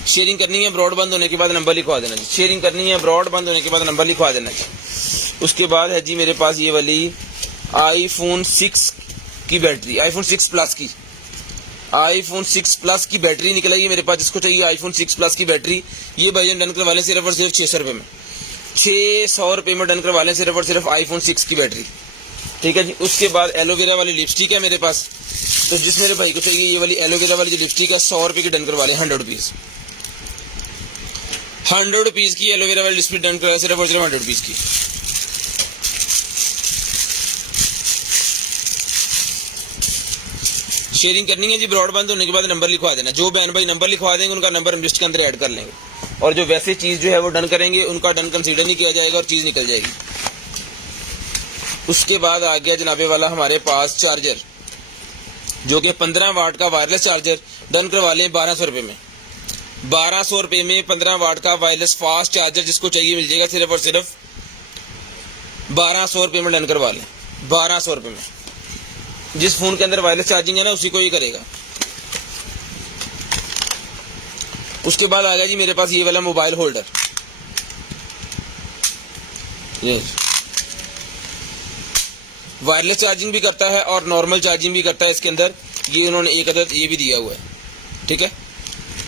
शेयरिंग करनी है ब्रॉड बंद होने के बाद नंबर लिखवा देना जी, शेयरिंग करनी है ब्रॉड बंद होने के बाद नंबर लिखवा देना जी। उसके बाद है जी मेरे पास ये वाली iPhone 6 की बैटरी, iPhone 6 प्लस की, iPhone 6 प्लस की बैटरी निकलेगी मेरे पास, जिसको चाहिए iPhone 6 प्लस की बैटरी, ये भाई डन करवा लें सिर्फ और सिर्फ 600 रुपये में, 600 रुपये में डन करवा लें, सिर्फ और सिर्फ iPhone 6 की बैटरी। ठीक है जी, उसके बाद एलोवेरा वाली लिपस्टिक है मेरे पास, तो जिस मेरे भाई को चाहिए ये वाली एलोवेरा वाली जो लिपस्टिक है 100 रुपये की डन करवा लें, 100 रुपीज़, 100 रुपीज़ की एलोवेरा वाली लिपस्टिक डन करवा सिर्फ और सिर्फ 100 रुपीज़ की। शेयरिंग करनी है जी ब्रॉड बंद होने के बाद नंबर लिखवा देना, जो बहन भाई नंबर लिखवा देंगे उनका नंबर हम लिस्ट के अंदर ऐड कर लेंगे, और जो वैसे चीज़ जो है वो डन करेंगे उनका डन कंसीडर नहीं किया जाएगा और चीज़ निकल जाएगी। उसके बाद आ गया जनाबे वाला हमारे पास चार्जर, जो कि 15 वाट का वायरलेस चार्जर डन करवा लें 1200 रुपये में, 1200 रुपये में 15 वाट का वायरलेस फास्ट चार्जर जिसको चाहिए मिल जाएगा, सिर्फ और सिर्फ 1200 रुपये में डन करवा लें, 1200 रुपये में। जिस फोन के अंदर वायरलेस चार्जिंग है ना उसी को ही करेगा। उसके बाद आ गया जी मेरे पास ये वाला मोबाइल होल्डर, वायरलेस चार्जिंग भी करता है और नॉर्मल चार्जिंग भी करता है। इसके अंदर ये उन्होंने एक अदद ये भी दिया हुआ है, ठीक है,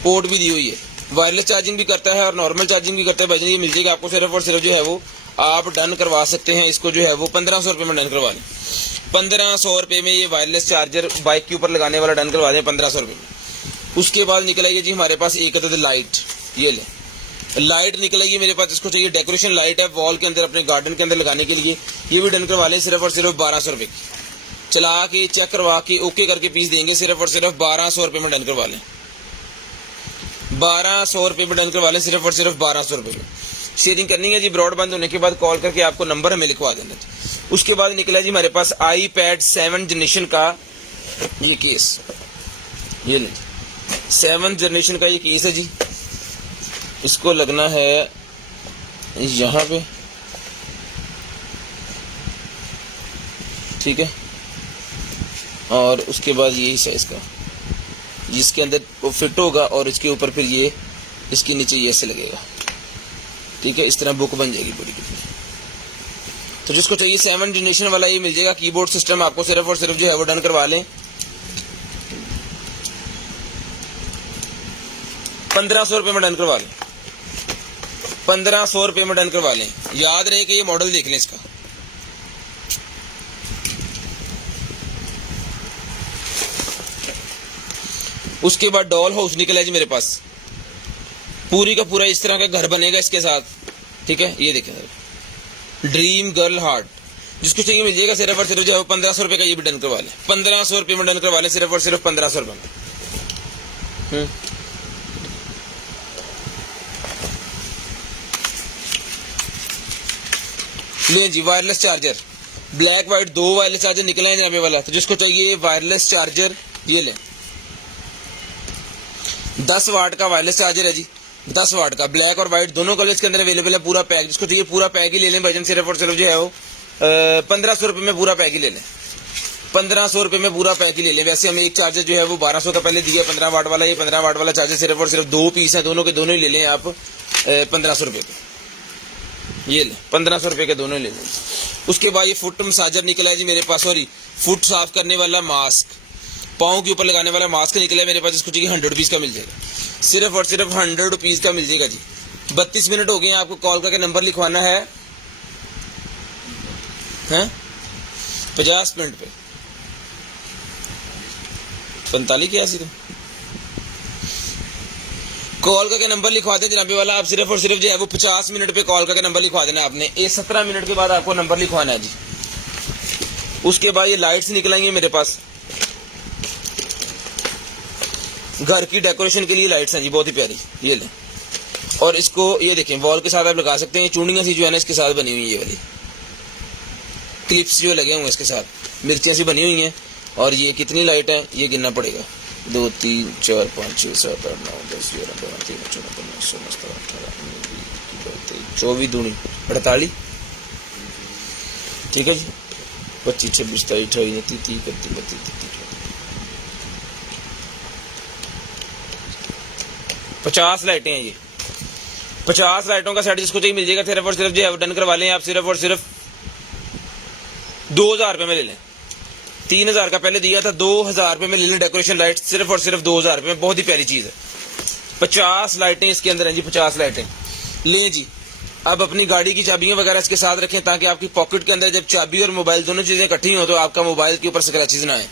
पोर्ट भी दी हुई है। वायरलेस चार्जिंग भी करता है और नॉर्मल चार्जिंग भी करता है भाईजान। ये मिल जाएगा आपको सिर्फ और सिर्फ जो है वो आप डन करवा सकते हैं इसको, जो है वो 1500 रुपये में डन करवा लें। 1500 रुपये में ये वायरलेस चार्जर बाइक के ऊपर लगाने वाला डन करवा दें 1500 रुपये में। उसके बाद निकल आइए जी हमारे पास एक अदद लाइट, ये ले लाइट निकलेगी मेरे पास। इसको चाहिए डेकोरेशन लाइट है वॉल के अंदर अपने गार्डन के अंदर लगाने के लिए। ये भी डन करवा लें सिर्फ और सिर्फ 1200 रुपये की। चला के चेक करवा के ओके करके पीस देंगे, सिर्फ और सिर्फ 1200 रुपये में डन करवा लें। 1200 रुपये में डन करवा लें, सिर्फ और सिर्फ 1200 रुपये में। शेयरिंग करनी है जी, ब्रॉड बंद होने के बाद कॉल करके आपको नंबर हमें लिखवा देना। उसके बाद निकला जी हमारे पास iPad 7 जनरेशन का ये केस, ये ले 7 जनरेशन का ये केस है जी। इसको लगना है यहाँ पे, ठीक है, और उसके बाद ये हिस्सा इसका जिसके अंदर वो फिट होगा और इसके ऊपर फिर ये इसके नीचे ये ऐसे लगेगा, ठीक है। इस तरह बुक बन जाएगी पूरी की पूरी। तो जिसको चाहिए 7 जनरेशन वाला ये मिल जाएगा। कीबोर्ड सिस्टम आपको सिर्फ और सिर्फ जो है वो डन करवा लें 1500 रुपये में डन करवा लें। 1500 रुपये में डन करवा लें। याद रहे कि ये मॉडल देख लें इसका। उसके बाद डॉल हाउस निकला है जी मेरे पास, पूरी का पूरा इस तरह का घर बनेगा इसके साथ, ठीक है। ये देखें ड्रीम गर्ल हार्ट, जिसको चाहिए मिल जाएगा सिर्फ और सिर्फ जो है 1500 रुपये का। ये भी डन करवा लें 1500 रुपये में डन करवा लें, सिर्फ और सिर्फ 1500 रुपये में। ले जी wireless charger, black white 2 wireless charger निकले हैं जनाबे वाला। तो जिसको चाहिए वायरलेस चार्जर ये लें, 10 वाट का वायरलेस चार्जर है जी, 10 वाट का। ब्लैक और व्हाइट दोनों कलर्स के अंदर अवेलेबल है। पूरा पैक, जिसको चाहिए पूरा पैक ही ले लें भाईजान, सिर्फ और सिर्फ जो है वो 1500 रुपये में पूरा पैक ही ले लें। 1500 रुपये में पूरा पैक ही ले लें। वैसे हमें एक चार्जर जो है वो 1200 का पहले दिया 15 वाट वाला। ये 15 वाट वाला चार्जर सिर्फ और सिर्फ 2 पीस है, दोनों के दोनों ही ले लें आप 1500 रुपये के। ये ले 1500 रुपये के दोनों ले लें। उसके बाद ये फुट मसाजर निकला है जी मेरे पास, सॉरी फुट साफ करने वाला मास्क, पाँव के ऊपर लगाने वाला मास्क निकला है मेरे पास। इसको चाहिए 100 रुपीज़ का मिल जाएगा, सिर्फ और सिर्फ 100 रुपीज़ का मिल जाएगा जी। 32 मिनट हो गए हैं, आपको कॉल करके नंबर लिखवाना है 50 मिनट पे 45 क्या सी कॉल करके नंबर लिखवा दें जनाबे वाला। आप सिर्फ और सिर्फ जो है वो 50 मिनट पे कॉल करके नंबर लिखवा देना आपने। 17 मिनट के बाद आपको नंबर लिखवाना है जी। उसके बाद ये लाइट्स निकलेंगे मेरे पास, घर की डेकोरेशन के लिए लाइट्स हैं जी, बहुत ही प्यारी। ये लें, और इसको ये देखें वॉल के साथ आप लगा सकते हैं। चूड़ियाँ सी जो है ना इसके साथ बनी हुई है, ये वाली क्लिप्स जो लगे हुए हैं इसके साथ, मिर्चियाँ सी बनी हुई हैं। और ये कितनी लाइट है ये गिनना पड़ेगा, 2 3 4 5 6 7 8 9 10 11 12 13 14 15 16 17 18 24 दूनी 48, ठीक है जी। 25 26 27 28 29 30 31 32 50 लाइटें हैं ये। 50 लाइटों का सेट जिसको चाहिए मिल जाएगा। सिर्फ और सिर्फ जो है डन करवा लें आप, सिर्फ और सिर्फ 2000 रुपये में ले लें। 3000 का पहले दिया था, 2000 रुपये में ले लें डेकोरेशन लाइट, सिर्फ और सिर्फ 2000 रुपये में। बहुत ही प्यारी चीज़ है। 50 लाइटें इसके अंदर हैं जी, 50 लाइटें लें जी। अब अपनी गाड़ी की चाबियां वगैरह इसके साथ रखें, ताकि आपकी पॉकेट के अंदर जब चाबी और मोबाइल दोनों चीज़ें इकट्ठी हो तो आपका मोबाइल के ऊपर स्क्रैचेज ना आए,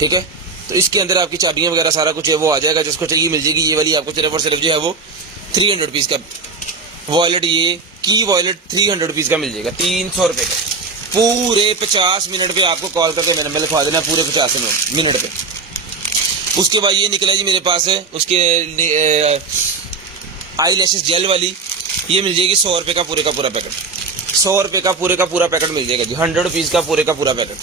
ठीक है। तो इसके अंदर आपकी चाबियां वगैरह सारा कुछ है वो आ जाएगा। जिसको चाहिए मिल जाएगी। ये वाली आपको सिर्फ और सिर्फ जो है वो 300 रुपीज़ का वॉलेट, ये की वॉलेट 300 रुपीज़ का मिल जाएगा, 300 रुपये का। पूरे 50 मिनट पे आपको कॉल करके मेरे नंबर लिखवा देना, पूरे 50 मिनट पे। उसके बाद ये निकला जी मेरे पास है, उसके आई लैशेस जेल वाली, ये मिल जाएगी 100 रुपये का पूरे का पूरा पैकेट। 100 रुपये का पूरे का पूरा पैकेट मिल जाएगा जी, 100 रुपीज़ का पूरे का पूरा पैकेट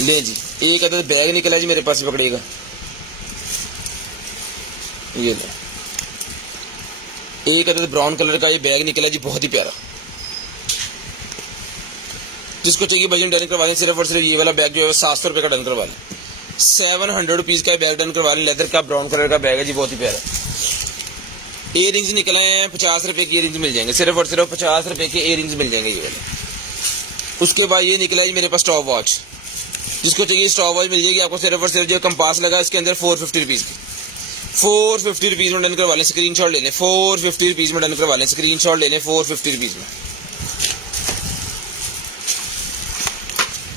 ले जी। एक अदद बैग निकला जी मेरे पास, पकड़िएगा, ये ले। एक अदद ब्राउन कलर का ये बैग निकला जी, बहुत ही प्यारा। जिसको चाहिए बजट डन करवा लें, सिर्फ और सिर्फ ये वाला बैग जो है 700 रुपये का डन करवा लें। 700 रुपीज़ का बैग डन करवा लें, लेदर का ब्राउन कलर का बैग है जी, बहुत ही प्यारा। इयर रिंग्स निकले हैं, 50 रुपये की इयर रिंग्स मिल जाएंगे, सिर्फ और सिर्फ 50 रुपये के इयर रिंग्स मिल जाएंगे ये वाले। उसके बाद ये निकला जी मेरे पास स्टॉप वॉच, जिसको चाहिए स्टॉप वॉच मिल जाएगी आपको सिर्फ और सिर्फ जो कंपास लगा इसके अंदर 450 रुपीज़ की, 450 रुपीज़ में डन करवा लें, स्क्रीन शॉट ले लें, 450 रुपीज़ में डन करवा लें, स्क्रीन शॉट ले लें 450 रुपीज़ में।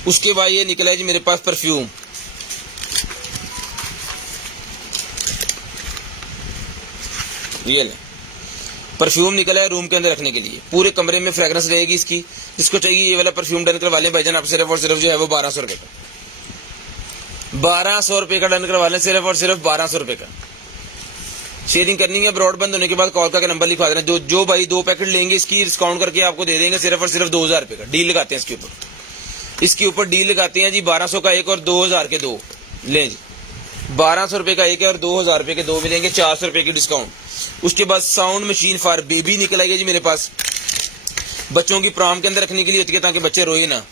उसके बाद ये निकला है जी मेरे पास परफ्यूम, ये लें परफ्यूम निकला है रूम के अंदर रखने के लिए, पूरे कमरे में फ्रेगरेंस रहेगी इसकी। जिसको चाहिए ये वाला परफ्यूम डन करवा लें भाईजान, आप सिर्फ और सिर्फ जो है वो 1200 रुपये का, 1200 रुपये का डन करवा लें, सिर्फ और सिर्फ 1200 रुपये का। शेयरिंग करनी है, ब्रॉड बंद होने के बाद कॉल का नंबर लिखवा देना। जो भाई 2 पैकेट लेंगे इसकी डिस्काउंट करके आपको दे देंगे सिर्फ और सिर्फ 2000 रुपये का। डील लगाते हैं इसके ऊपर डील लगाते हैं जी, 1200 का एक और 2000 के 2 लें जी, 1200 रुपये का एक है और 2000 रुपये के 2 मिलेंगे, 400 रुपये की डिस्काउंट। उसके बाद साउंड मशीन फॉर बेबी निकल आएगी जी मेरे पास, बच्चों की प्रॉम के अंदर रखने के लिए होती है ताकि बच्चे रोए ना,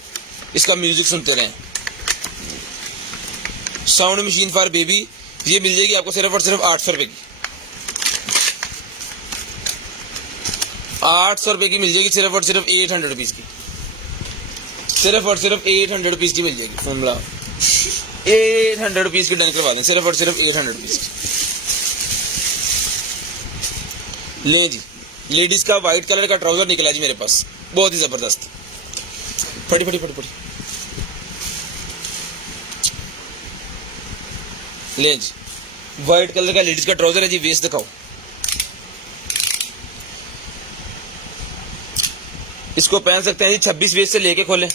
इसका म्यूजिक सुनते रहें। साउंड मशीन फॉर बेबी ये मिल जाएगी आपको सिर्फ और सिर्फ 800 रुपये की, 800 रुपये की मिल जाएगी, सिर्फ और सिर्फ 800 रुपीज़ की, सिर्फ और सिर्फ 800 रुपीज़ की मिल जाएगी। फोन 800 रुपीज़ की डन करवा दें, सिर्फ और सिर्फ 800 रुपीज़ की। ले जी लेडीज का व्हाइट कलर का ट्राउजर निकला जी मेरे पास, बहुत ही जबरदस्त, फटी फटी फटी फटी। ले जी व्हाइट कलर का लेडीज का ट्राउजर है जी, वेस्ट दिखाओ। इसको पहन सकते हैं जी 26 वेस्ट से लेके खोले,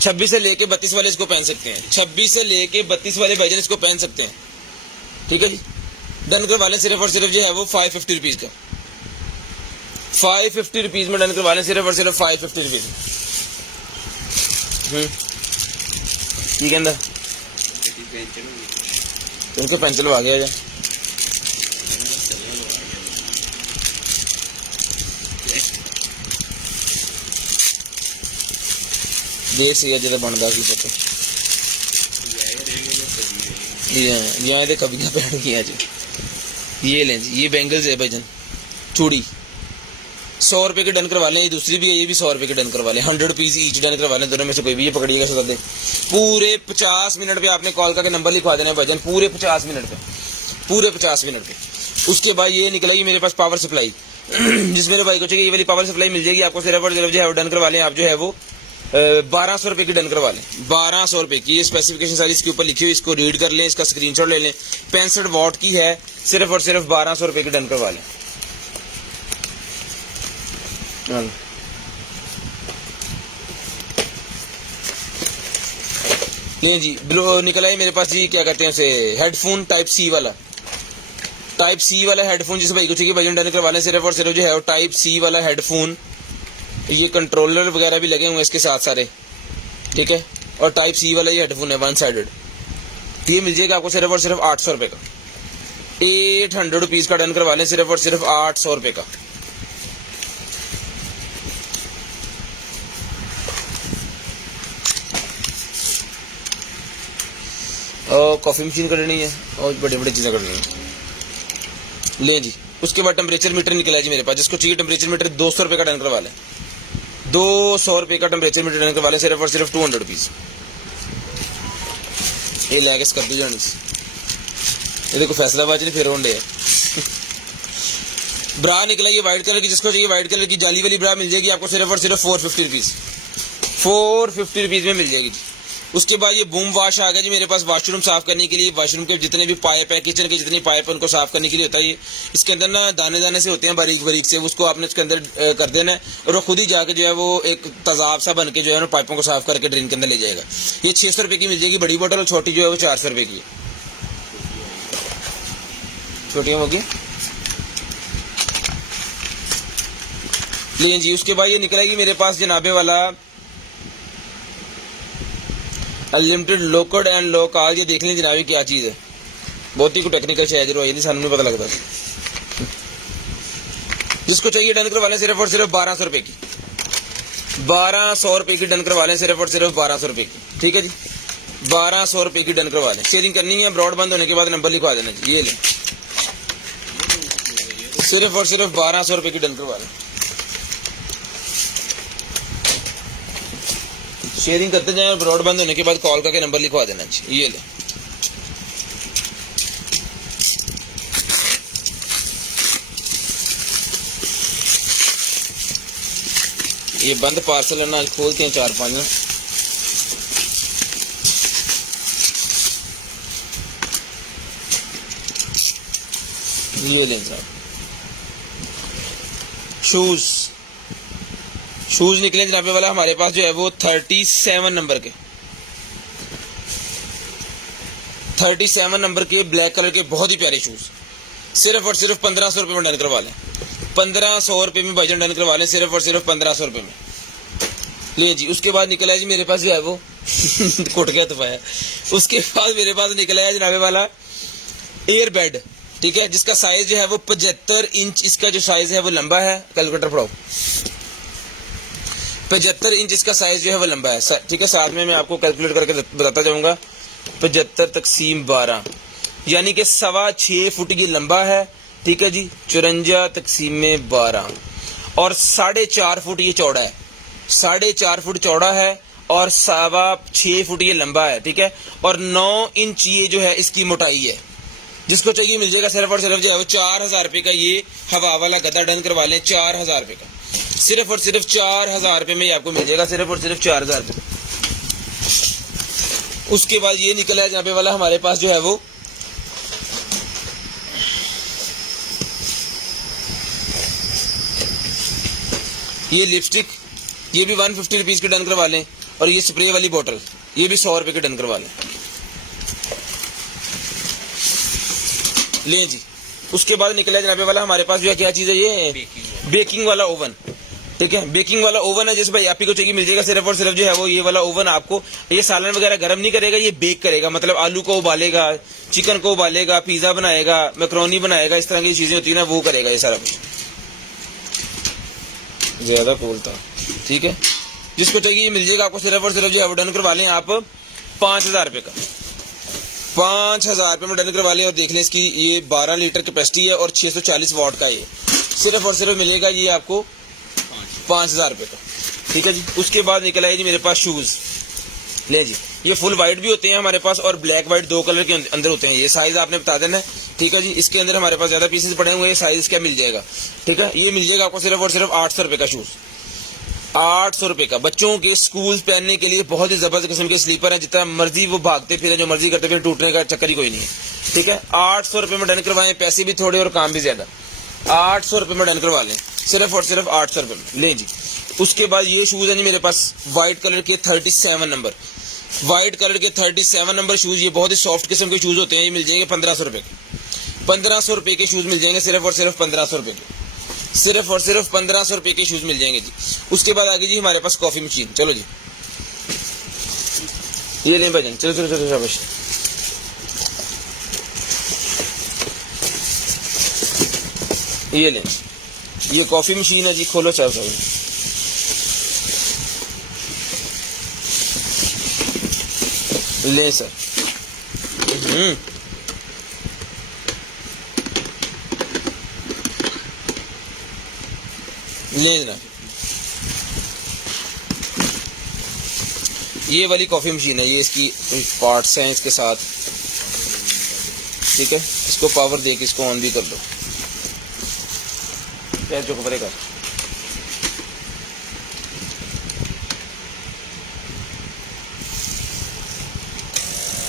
26 से लेके 32 वाले इसको पहन सकते हैं, 26 से लेके 32 वाले भाईजान इसको पहन सकते हैं, ठीक है जी। डन करवा लें सिर्फ और सिर्फ जो है वो 550 रुपीज़ का, 550 रुपीज़ में डन करवा लें, सिर्फ और सिर्फ 550 रुपीज़। ये कहना उनके पेंसिल आ गया जा देर से जब बनता की पता यहाँ तो कबियाँ पहन की आज। ये लें जी, ये बैंगल्स है भाईजान, चूड़ी 100 रुपये के डन करवा लें। ये दूसरी भी है, ये भी 100 रुपये के डन करवा लें, 100 रुपीज़ ईच डन करवा लें, दोनों में से कोई भी ये पकड़िएगा सदा दे। पूरे 50 मिनट पे आपने कॉल करके नंबर लिखवा देना है भाईजान, पूरे 50 मिनट पे, पूरे 50 मिनट पे। उसके बाद ये निकलेगी मेरे पास पावर सप्लाई, जिस मेरे भाई को चाहिए ये वाली पावर सप्लाई मिल जाएगी आपको, सिर्फ और सिर्फ जो है डन करवा लें आप जो है वो 1200 रुपये की डन करवा लें, 1200 रुपये की। ये स्पेसिफिकेशन सारी इसके ऊपर लिखी हुई, इसको रीड कर लें, इसका स्क्रीनशॉट ले लें। 65 वॉट की है, सिर्फ और सिर्फ 1200 रुपये की डन करवा लें। नहीं जी ब्लो निकला है मेरे पास जी, क्या कहते हैं उसे, हेडफोन टाइप सी वाला, टाइप सी वाला हेडफोन जिस भाई को चाहिए भाई डन करवा लें, सिर्फ और सिर्फ जो है टाइप सी वाला हेडफोन। ये कंट्रोलर वगैरह भी लगे हुए हैं इसके साथ सारे, ठीक है। और टाइप सी वाला ये हेडफोन है 1 साइडेड, ये मिल जाएगा आपको सिर्फ और सिर्फ 800 रुपये का, 800 रुपीज़ का डन करवा लें, सिर्फ और सिर्फ 800 रुपये का। और कॉफ़ी मशीन करनी है और बड़ी बड़ी चीज़ें करनी है। ले जी उसके बाद टेम्परेचर मीटर निकला जी मेरे पास, जिसको चाहिए टेम्परेचर मीटर 200 रुपये का डन करवा लें, 200 रुपये का टेम्परेचर मीटर डन करवा लें, सिर्फ और सिर्फ 200 रुपीज़। ये लैगस कर दी जानी, ये देखो फैसलाबाद नहीं फिर होंडे है। ब्रा निकला ये व्हाइट कलर की, जिसको चाहिए व्हाइट कलर की जाली वाली ब्रा मिल जाएगी आपको सिर्फ और सिर्फ 450 रुपीज़, 450 रुपीज़ में मिल जाएगी जी। उसके बाद ये बूम वॉश आ गया जी मेरे पास, वॉशरूम साफ करने के लिए, वॉशरूम के जितने भी पाइप है, किचन के जितनी पाइप है उनको साफ करने के लिए होता है ये। इसके अंदर ना दाने दाने से होते हैं बारीक बारीक से, उसको आपने इसके अंदर कर देना है और वो खुद ही जाके जो है वो एक तेजाब सा बन के जो है ना पाइपों को साफ करके ड्रेन के अंदर ले जाएगा। ये 600 रुपये की मिल जाएगी बड़ी बोतल, और छोटी जो है वो 400 रुपये की, छोटियाँ होगी। लेकिन जी उसके बाद ये निकलेगी मेरे पास जनाबे वाला अनलिमिटेड लोकड एंड लो कॉल। ये देख लें जनाबी क्या चीज़ है, बहुत ही टेक्निकल शायद रो नहीं, सानू नहीं पता लगता। जिसको चाहिए डन करवा लें, सिर्फ और सिर्फ 1200 रुपये की, 1200 रुपये की डन करवा लें, सिर्फ और सिर्फ 1200 रुपये की, ठीक है जी। 1200 रुपये की डन करवा लें। शेयरिंग करनी है, ब्रॉड बंद होने के बाद नंबर लिखवा देना जी। ये लें सिर्फ और सिर्फ 1200 रुपये की डन करवा लें। शेयरिंग करते जाएं और ब्रॉड बंद होने के बाद कॉल करके नंबर लिखवा देना जी। ये ले, ये बंद पार्सल है ना, आज खोलते हैं 4-5 ना। ये लें साहब, शूज निकले जनाबे वाला हमारे पास जो है वो 37 नंबर के, 37 नंबर के ब्लैक कलर के बहुत ही प्यारे शूज, सिर्फ और सिर्फ 1500 रुपये में डन करवा लें। 1500 रुपये में भाईजान डन करवा लें, सिर्फ और सिर्फ 1500 रुपये में। ले जी, उसके बाद निकला है जी मेरे पास जो है वो कुट गया तो पाया। उसके बाद मेरे पास निकला है जनाबे वाला एयर बेड, ठीक है, जिसका साइज जो है वो 75 इंच इसका जो साइज है वो लंबा है। कैलकुलेटर पढ़ाओ, 75 इंच इसका साइज जो है वो लंबा है, ठीक है। साथ में मैं आपको कैलकुलेट करके बताता जाऊंगा। 75 तकसीम 12 यानी कि 6.25 फुट ये लंबा है, ठीक है जी। 54 तकसीम में 12 और 4.5 फुट ये चौड़ा है, 4.5 फुट चौड़ा है और 6.25 फुट ये लंबा है, ठीक है। और 9 इंच ये जो है इसकी मोटाई है। जिसको चाहिए मिल जाएगा सिर्फ और सिर्फ जो है वो 4000 रुपये का ये हवा वाला गद्दा डन करवा लें। 4000 रुपये का, सिर्फ और सिर्फ 4000 रुपये में आपको मिल जाएगा, सिर्फ और सिर्फ 4000 रुपये। उसके बाद ये निकला है जनाबे वाला हमारे पास जो है वो ये लिपस्टिक, ये भी 150 रुपीज के डन करवा लें। और ये स्प्रे वाली बोतल, ये भी 100 रुपये के डन करवा लें। ले जी, उसके बाद निकला जनाबे वाला हमारे पास जो है क्या चीज है, ये बेकिंग वाला ओवन, ठीक है। बेकिंग वाला ओवन है, जैसे भाई आप ही को चाहिए मिल जाएगा। सिर्फ और सिर्फ जो है वो ये वाला ओवन आपको, ये सालन वगैरह गर्म नहीं करेगा, ये बेक करेगा। मतलब आलू को उबालेगा, चिकन को उबालेगा, पिज्जा बनाएगा, मैक्रोनी बनाएगा, इस तरह की चीजें होती है ना, वो करेगा ये सारा कुछ। ज्यादा बोलता, ठीक है। जिसको चाहिए मिल जाएगा आपको, सिर्फ और सिर्फ जो है वो डन करवा लें आप 5000 रुपये का। 5000 रुपये में डन करवा लें। और देख लें इसकी ये 12 लीटर कैपेसिटी है और 640 वाट का ये सिर्फ और सिर्फ मिलेगा ये आपको 5000 रुपये का, ठीक है जी। उसके बाद निकला है जी मेरे पास शूज। ले जी, ये फुल वाइट भी होते हैं हमारे पास और ब्लैक वाइट 2 कलर के अंदर होते हैं। ये साइज आपने बता देना है, ठीक है जी। इसके अंदर हमारे पास ज्यादा पीसेस पड़े हुए हैं, साइज क्या मिल जाएगा, ठीक है। ये मिल जाएगा आपको सिर्फ और सिर्फ 800 रुपये का शूज, 800 रुपये का। बच्चों के स्कूल पहनने के लिए बहुत ही जबरदस्त किस्म के स्लीपर है, जितना मर्जी वो भागते फिर जो मर्जी करते फिर, टूटने का चक्कर ही कोई नहीं है, ठीक है। 800 रुपये में डन करवाएं, पैसे भी थोड़े और काम भी ज्यादा। 800 रुपये में डन करवा लें, सिर्फ और सिर्फ 800 रुपये में। ले जी, उसके बाद ये शूज है जी मेरे पास व्हाइट कलर के 37 नंबर, व्हाइट कलर के 37 नंबर शूज। ये बहुत ही सॉफ्ट किस्म के शूज होते हैं, ये मिल जाएंगे 1500 रुपये के। 1500 रुपये के शूज मिल जाएंगे, सिर्फ और सिर्फ 1500 रुपये के, सिर्फ और सिर्फ 1500 रुपये के शूज मिल जाएंगे जी। उसके बाद आगे जी हमारे पास कॉफी मशीन। चलो जी, ये लें भजन, चलो चलो चलो शाबाश। ये लें, ये कॉफी मशीन है जी, खोलो चाहे साहब। ले सर, ले जनाब, ये वाली कॉफी मशीन है, ये इसकी पार्ट्स हैं इसके साथ, ठीक है। इसको पावर दे के इसको ऑन भी कर दो, पैर जो करेगा।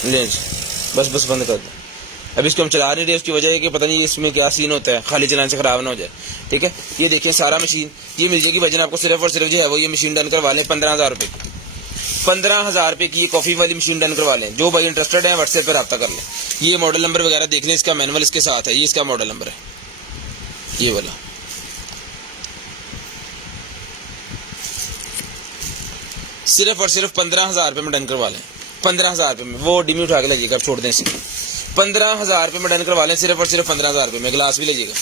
ले बस बस बंद कर दो। अब इसको हम चला नहीं रहे, उसकी वजह है कि पता नहीं इसमें क्या सीन होता है, खाली चलाने से खराब ना हो जाए, ठीक है। ये देखिए सारा मशीन ये मिल जाएगी वजन आपको, सिर्फ और सिर्फ जो है वो ये मशीन डन करवा लें 15000 रुपये की। 15000 रुपये की ये कॉफी वाली मशीन डन करवा लें। जो भाई इंटरेस्टेड है व्हाट्सएप पर रब्ता कर लें। ये मॉडल नंबर वगैरह देख लें, इसका मैनुअल इसके साथ है, ये इसका मॉडल नंबर है ये वाला। सिर्फ और सिर्फ 15000 रुपये में डन करवा लें, 15000 रुपये में। वो डिमी उठा के लगेगा, अब छोड़ दें इसे। 15000 रुपये में डन करवा लें, सिर्फ और सिर्फ 15000 रुपये में। गिलास भी लीजिएगा,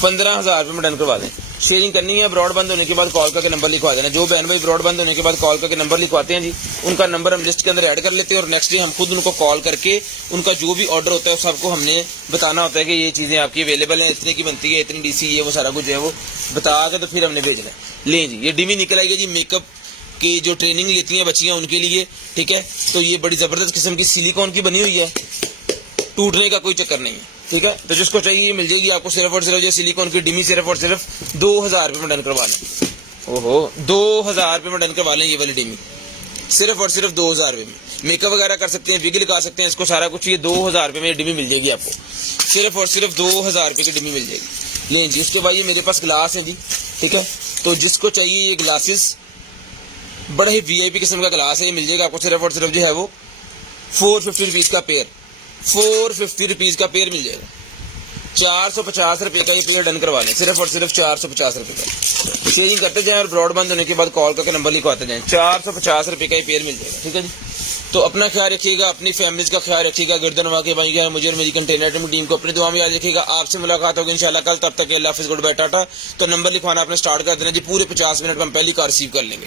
15000 रुपये में डन करवा लें। शेयरिंग करनी है, ब्रॉडबैंड होने के बाद कॉल करके नंबर लिखवा देना। जो बहन भाई ब्रॉडबैंड होने के बाद कॉल करके नंबर लिखवाते हैं जी, उनका नंबर हम लिस्ट के अंदर ऐड कर लेते हैं और नेक्स्ट डे हम खुद उनको कॉल करके उनका जो भी ऑर्डर होता है सबको हमने बताना होता है कि ये चीज़ें आपकी अवेलेबल हैं, इतने की बनती है, इतनी डीसी, ये वो सारा कुछ जो है वो बता के तो फिर हमने भेजना है। लें जी, ये डिमी निकल आएगी जी मेकअप की जो ट्रेनिंग लेती हैं बच्चियाँ उनके लिए, ठीक है। तो ये बड़ी ज़बरदस्त किस्म की सिलिकॉन की बनी हुई है, टूटने का कोई चक्कर नहीं है, ठीक है। तो जिसको चाहिए ये मिल जाएगी आपको सिर्फ और सिर्फ, जो सिलिकॉन की डिमी सिर्फ और सिर्फ 2000 रुपये में डन करवा लें। ओहो, 2000 रुपये में डन करवा लें ये वाली डिमी, सिर्फ और सिर्फ 2000 रुपये में। मेकअप वगैरह कर सकते हैं, विग लगा सकते हैं, इसको सारा कुछ ये 2000 रुपये में डिमी मिल जाएगी आपको, सिर्फ और सिर्फ 2000 रुपये की डिमी मिल जाएगी। लें जी, इसके बाद ये मेरे पास ग्लास है जी, ठीक है। तो जिसको चाहिए ये ग्लासेस, बड़े ही VIP किस्म का ग्लास है, ये मिल जाएगा आपको सिर्फ और सिर्फ जो है वो 450 रुपीज़ का पेयर, 450 रुपीज़ का पेयर मिल जाएगा। 450 रुपये का ये पेयर डन करवा लें, सिर्फ और सिर्फ 450 रुपये का। शेयरिंग करते जाएं और ब्रॉडबैंड होने के बाद कॉल करके नंबर लिखवाते जाएं, 450 रुपये का ये पेयर मिल जाएगा, ठीक है जी। तो अपना ख्याल रखिएगा, अपनी फैमिलीज का ख्याल रखिएगा। गर्दन वाकई भाई क्या है, मुझे और मेरी कंटेनर टीम को अपनी दुआ में याद रखिएगा। आपसे मुलाकात होगी इंशाल्लाह कल, तब तक अल्लाह हाफिज़, गुड बाय, टाटा। तो नंबर लिखवाना आपने स्टार्ट कर देना जी, पूरे 50 मिनट में हम पहली कार रिसीव कर लेंगे।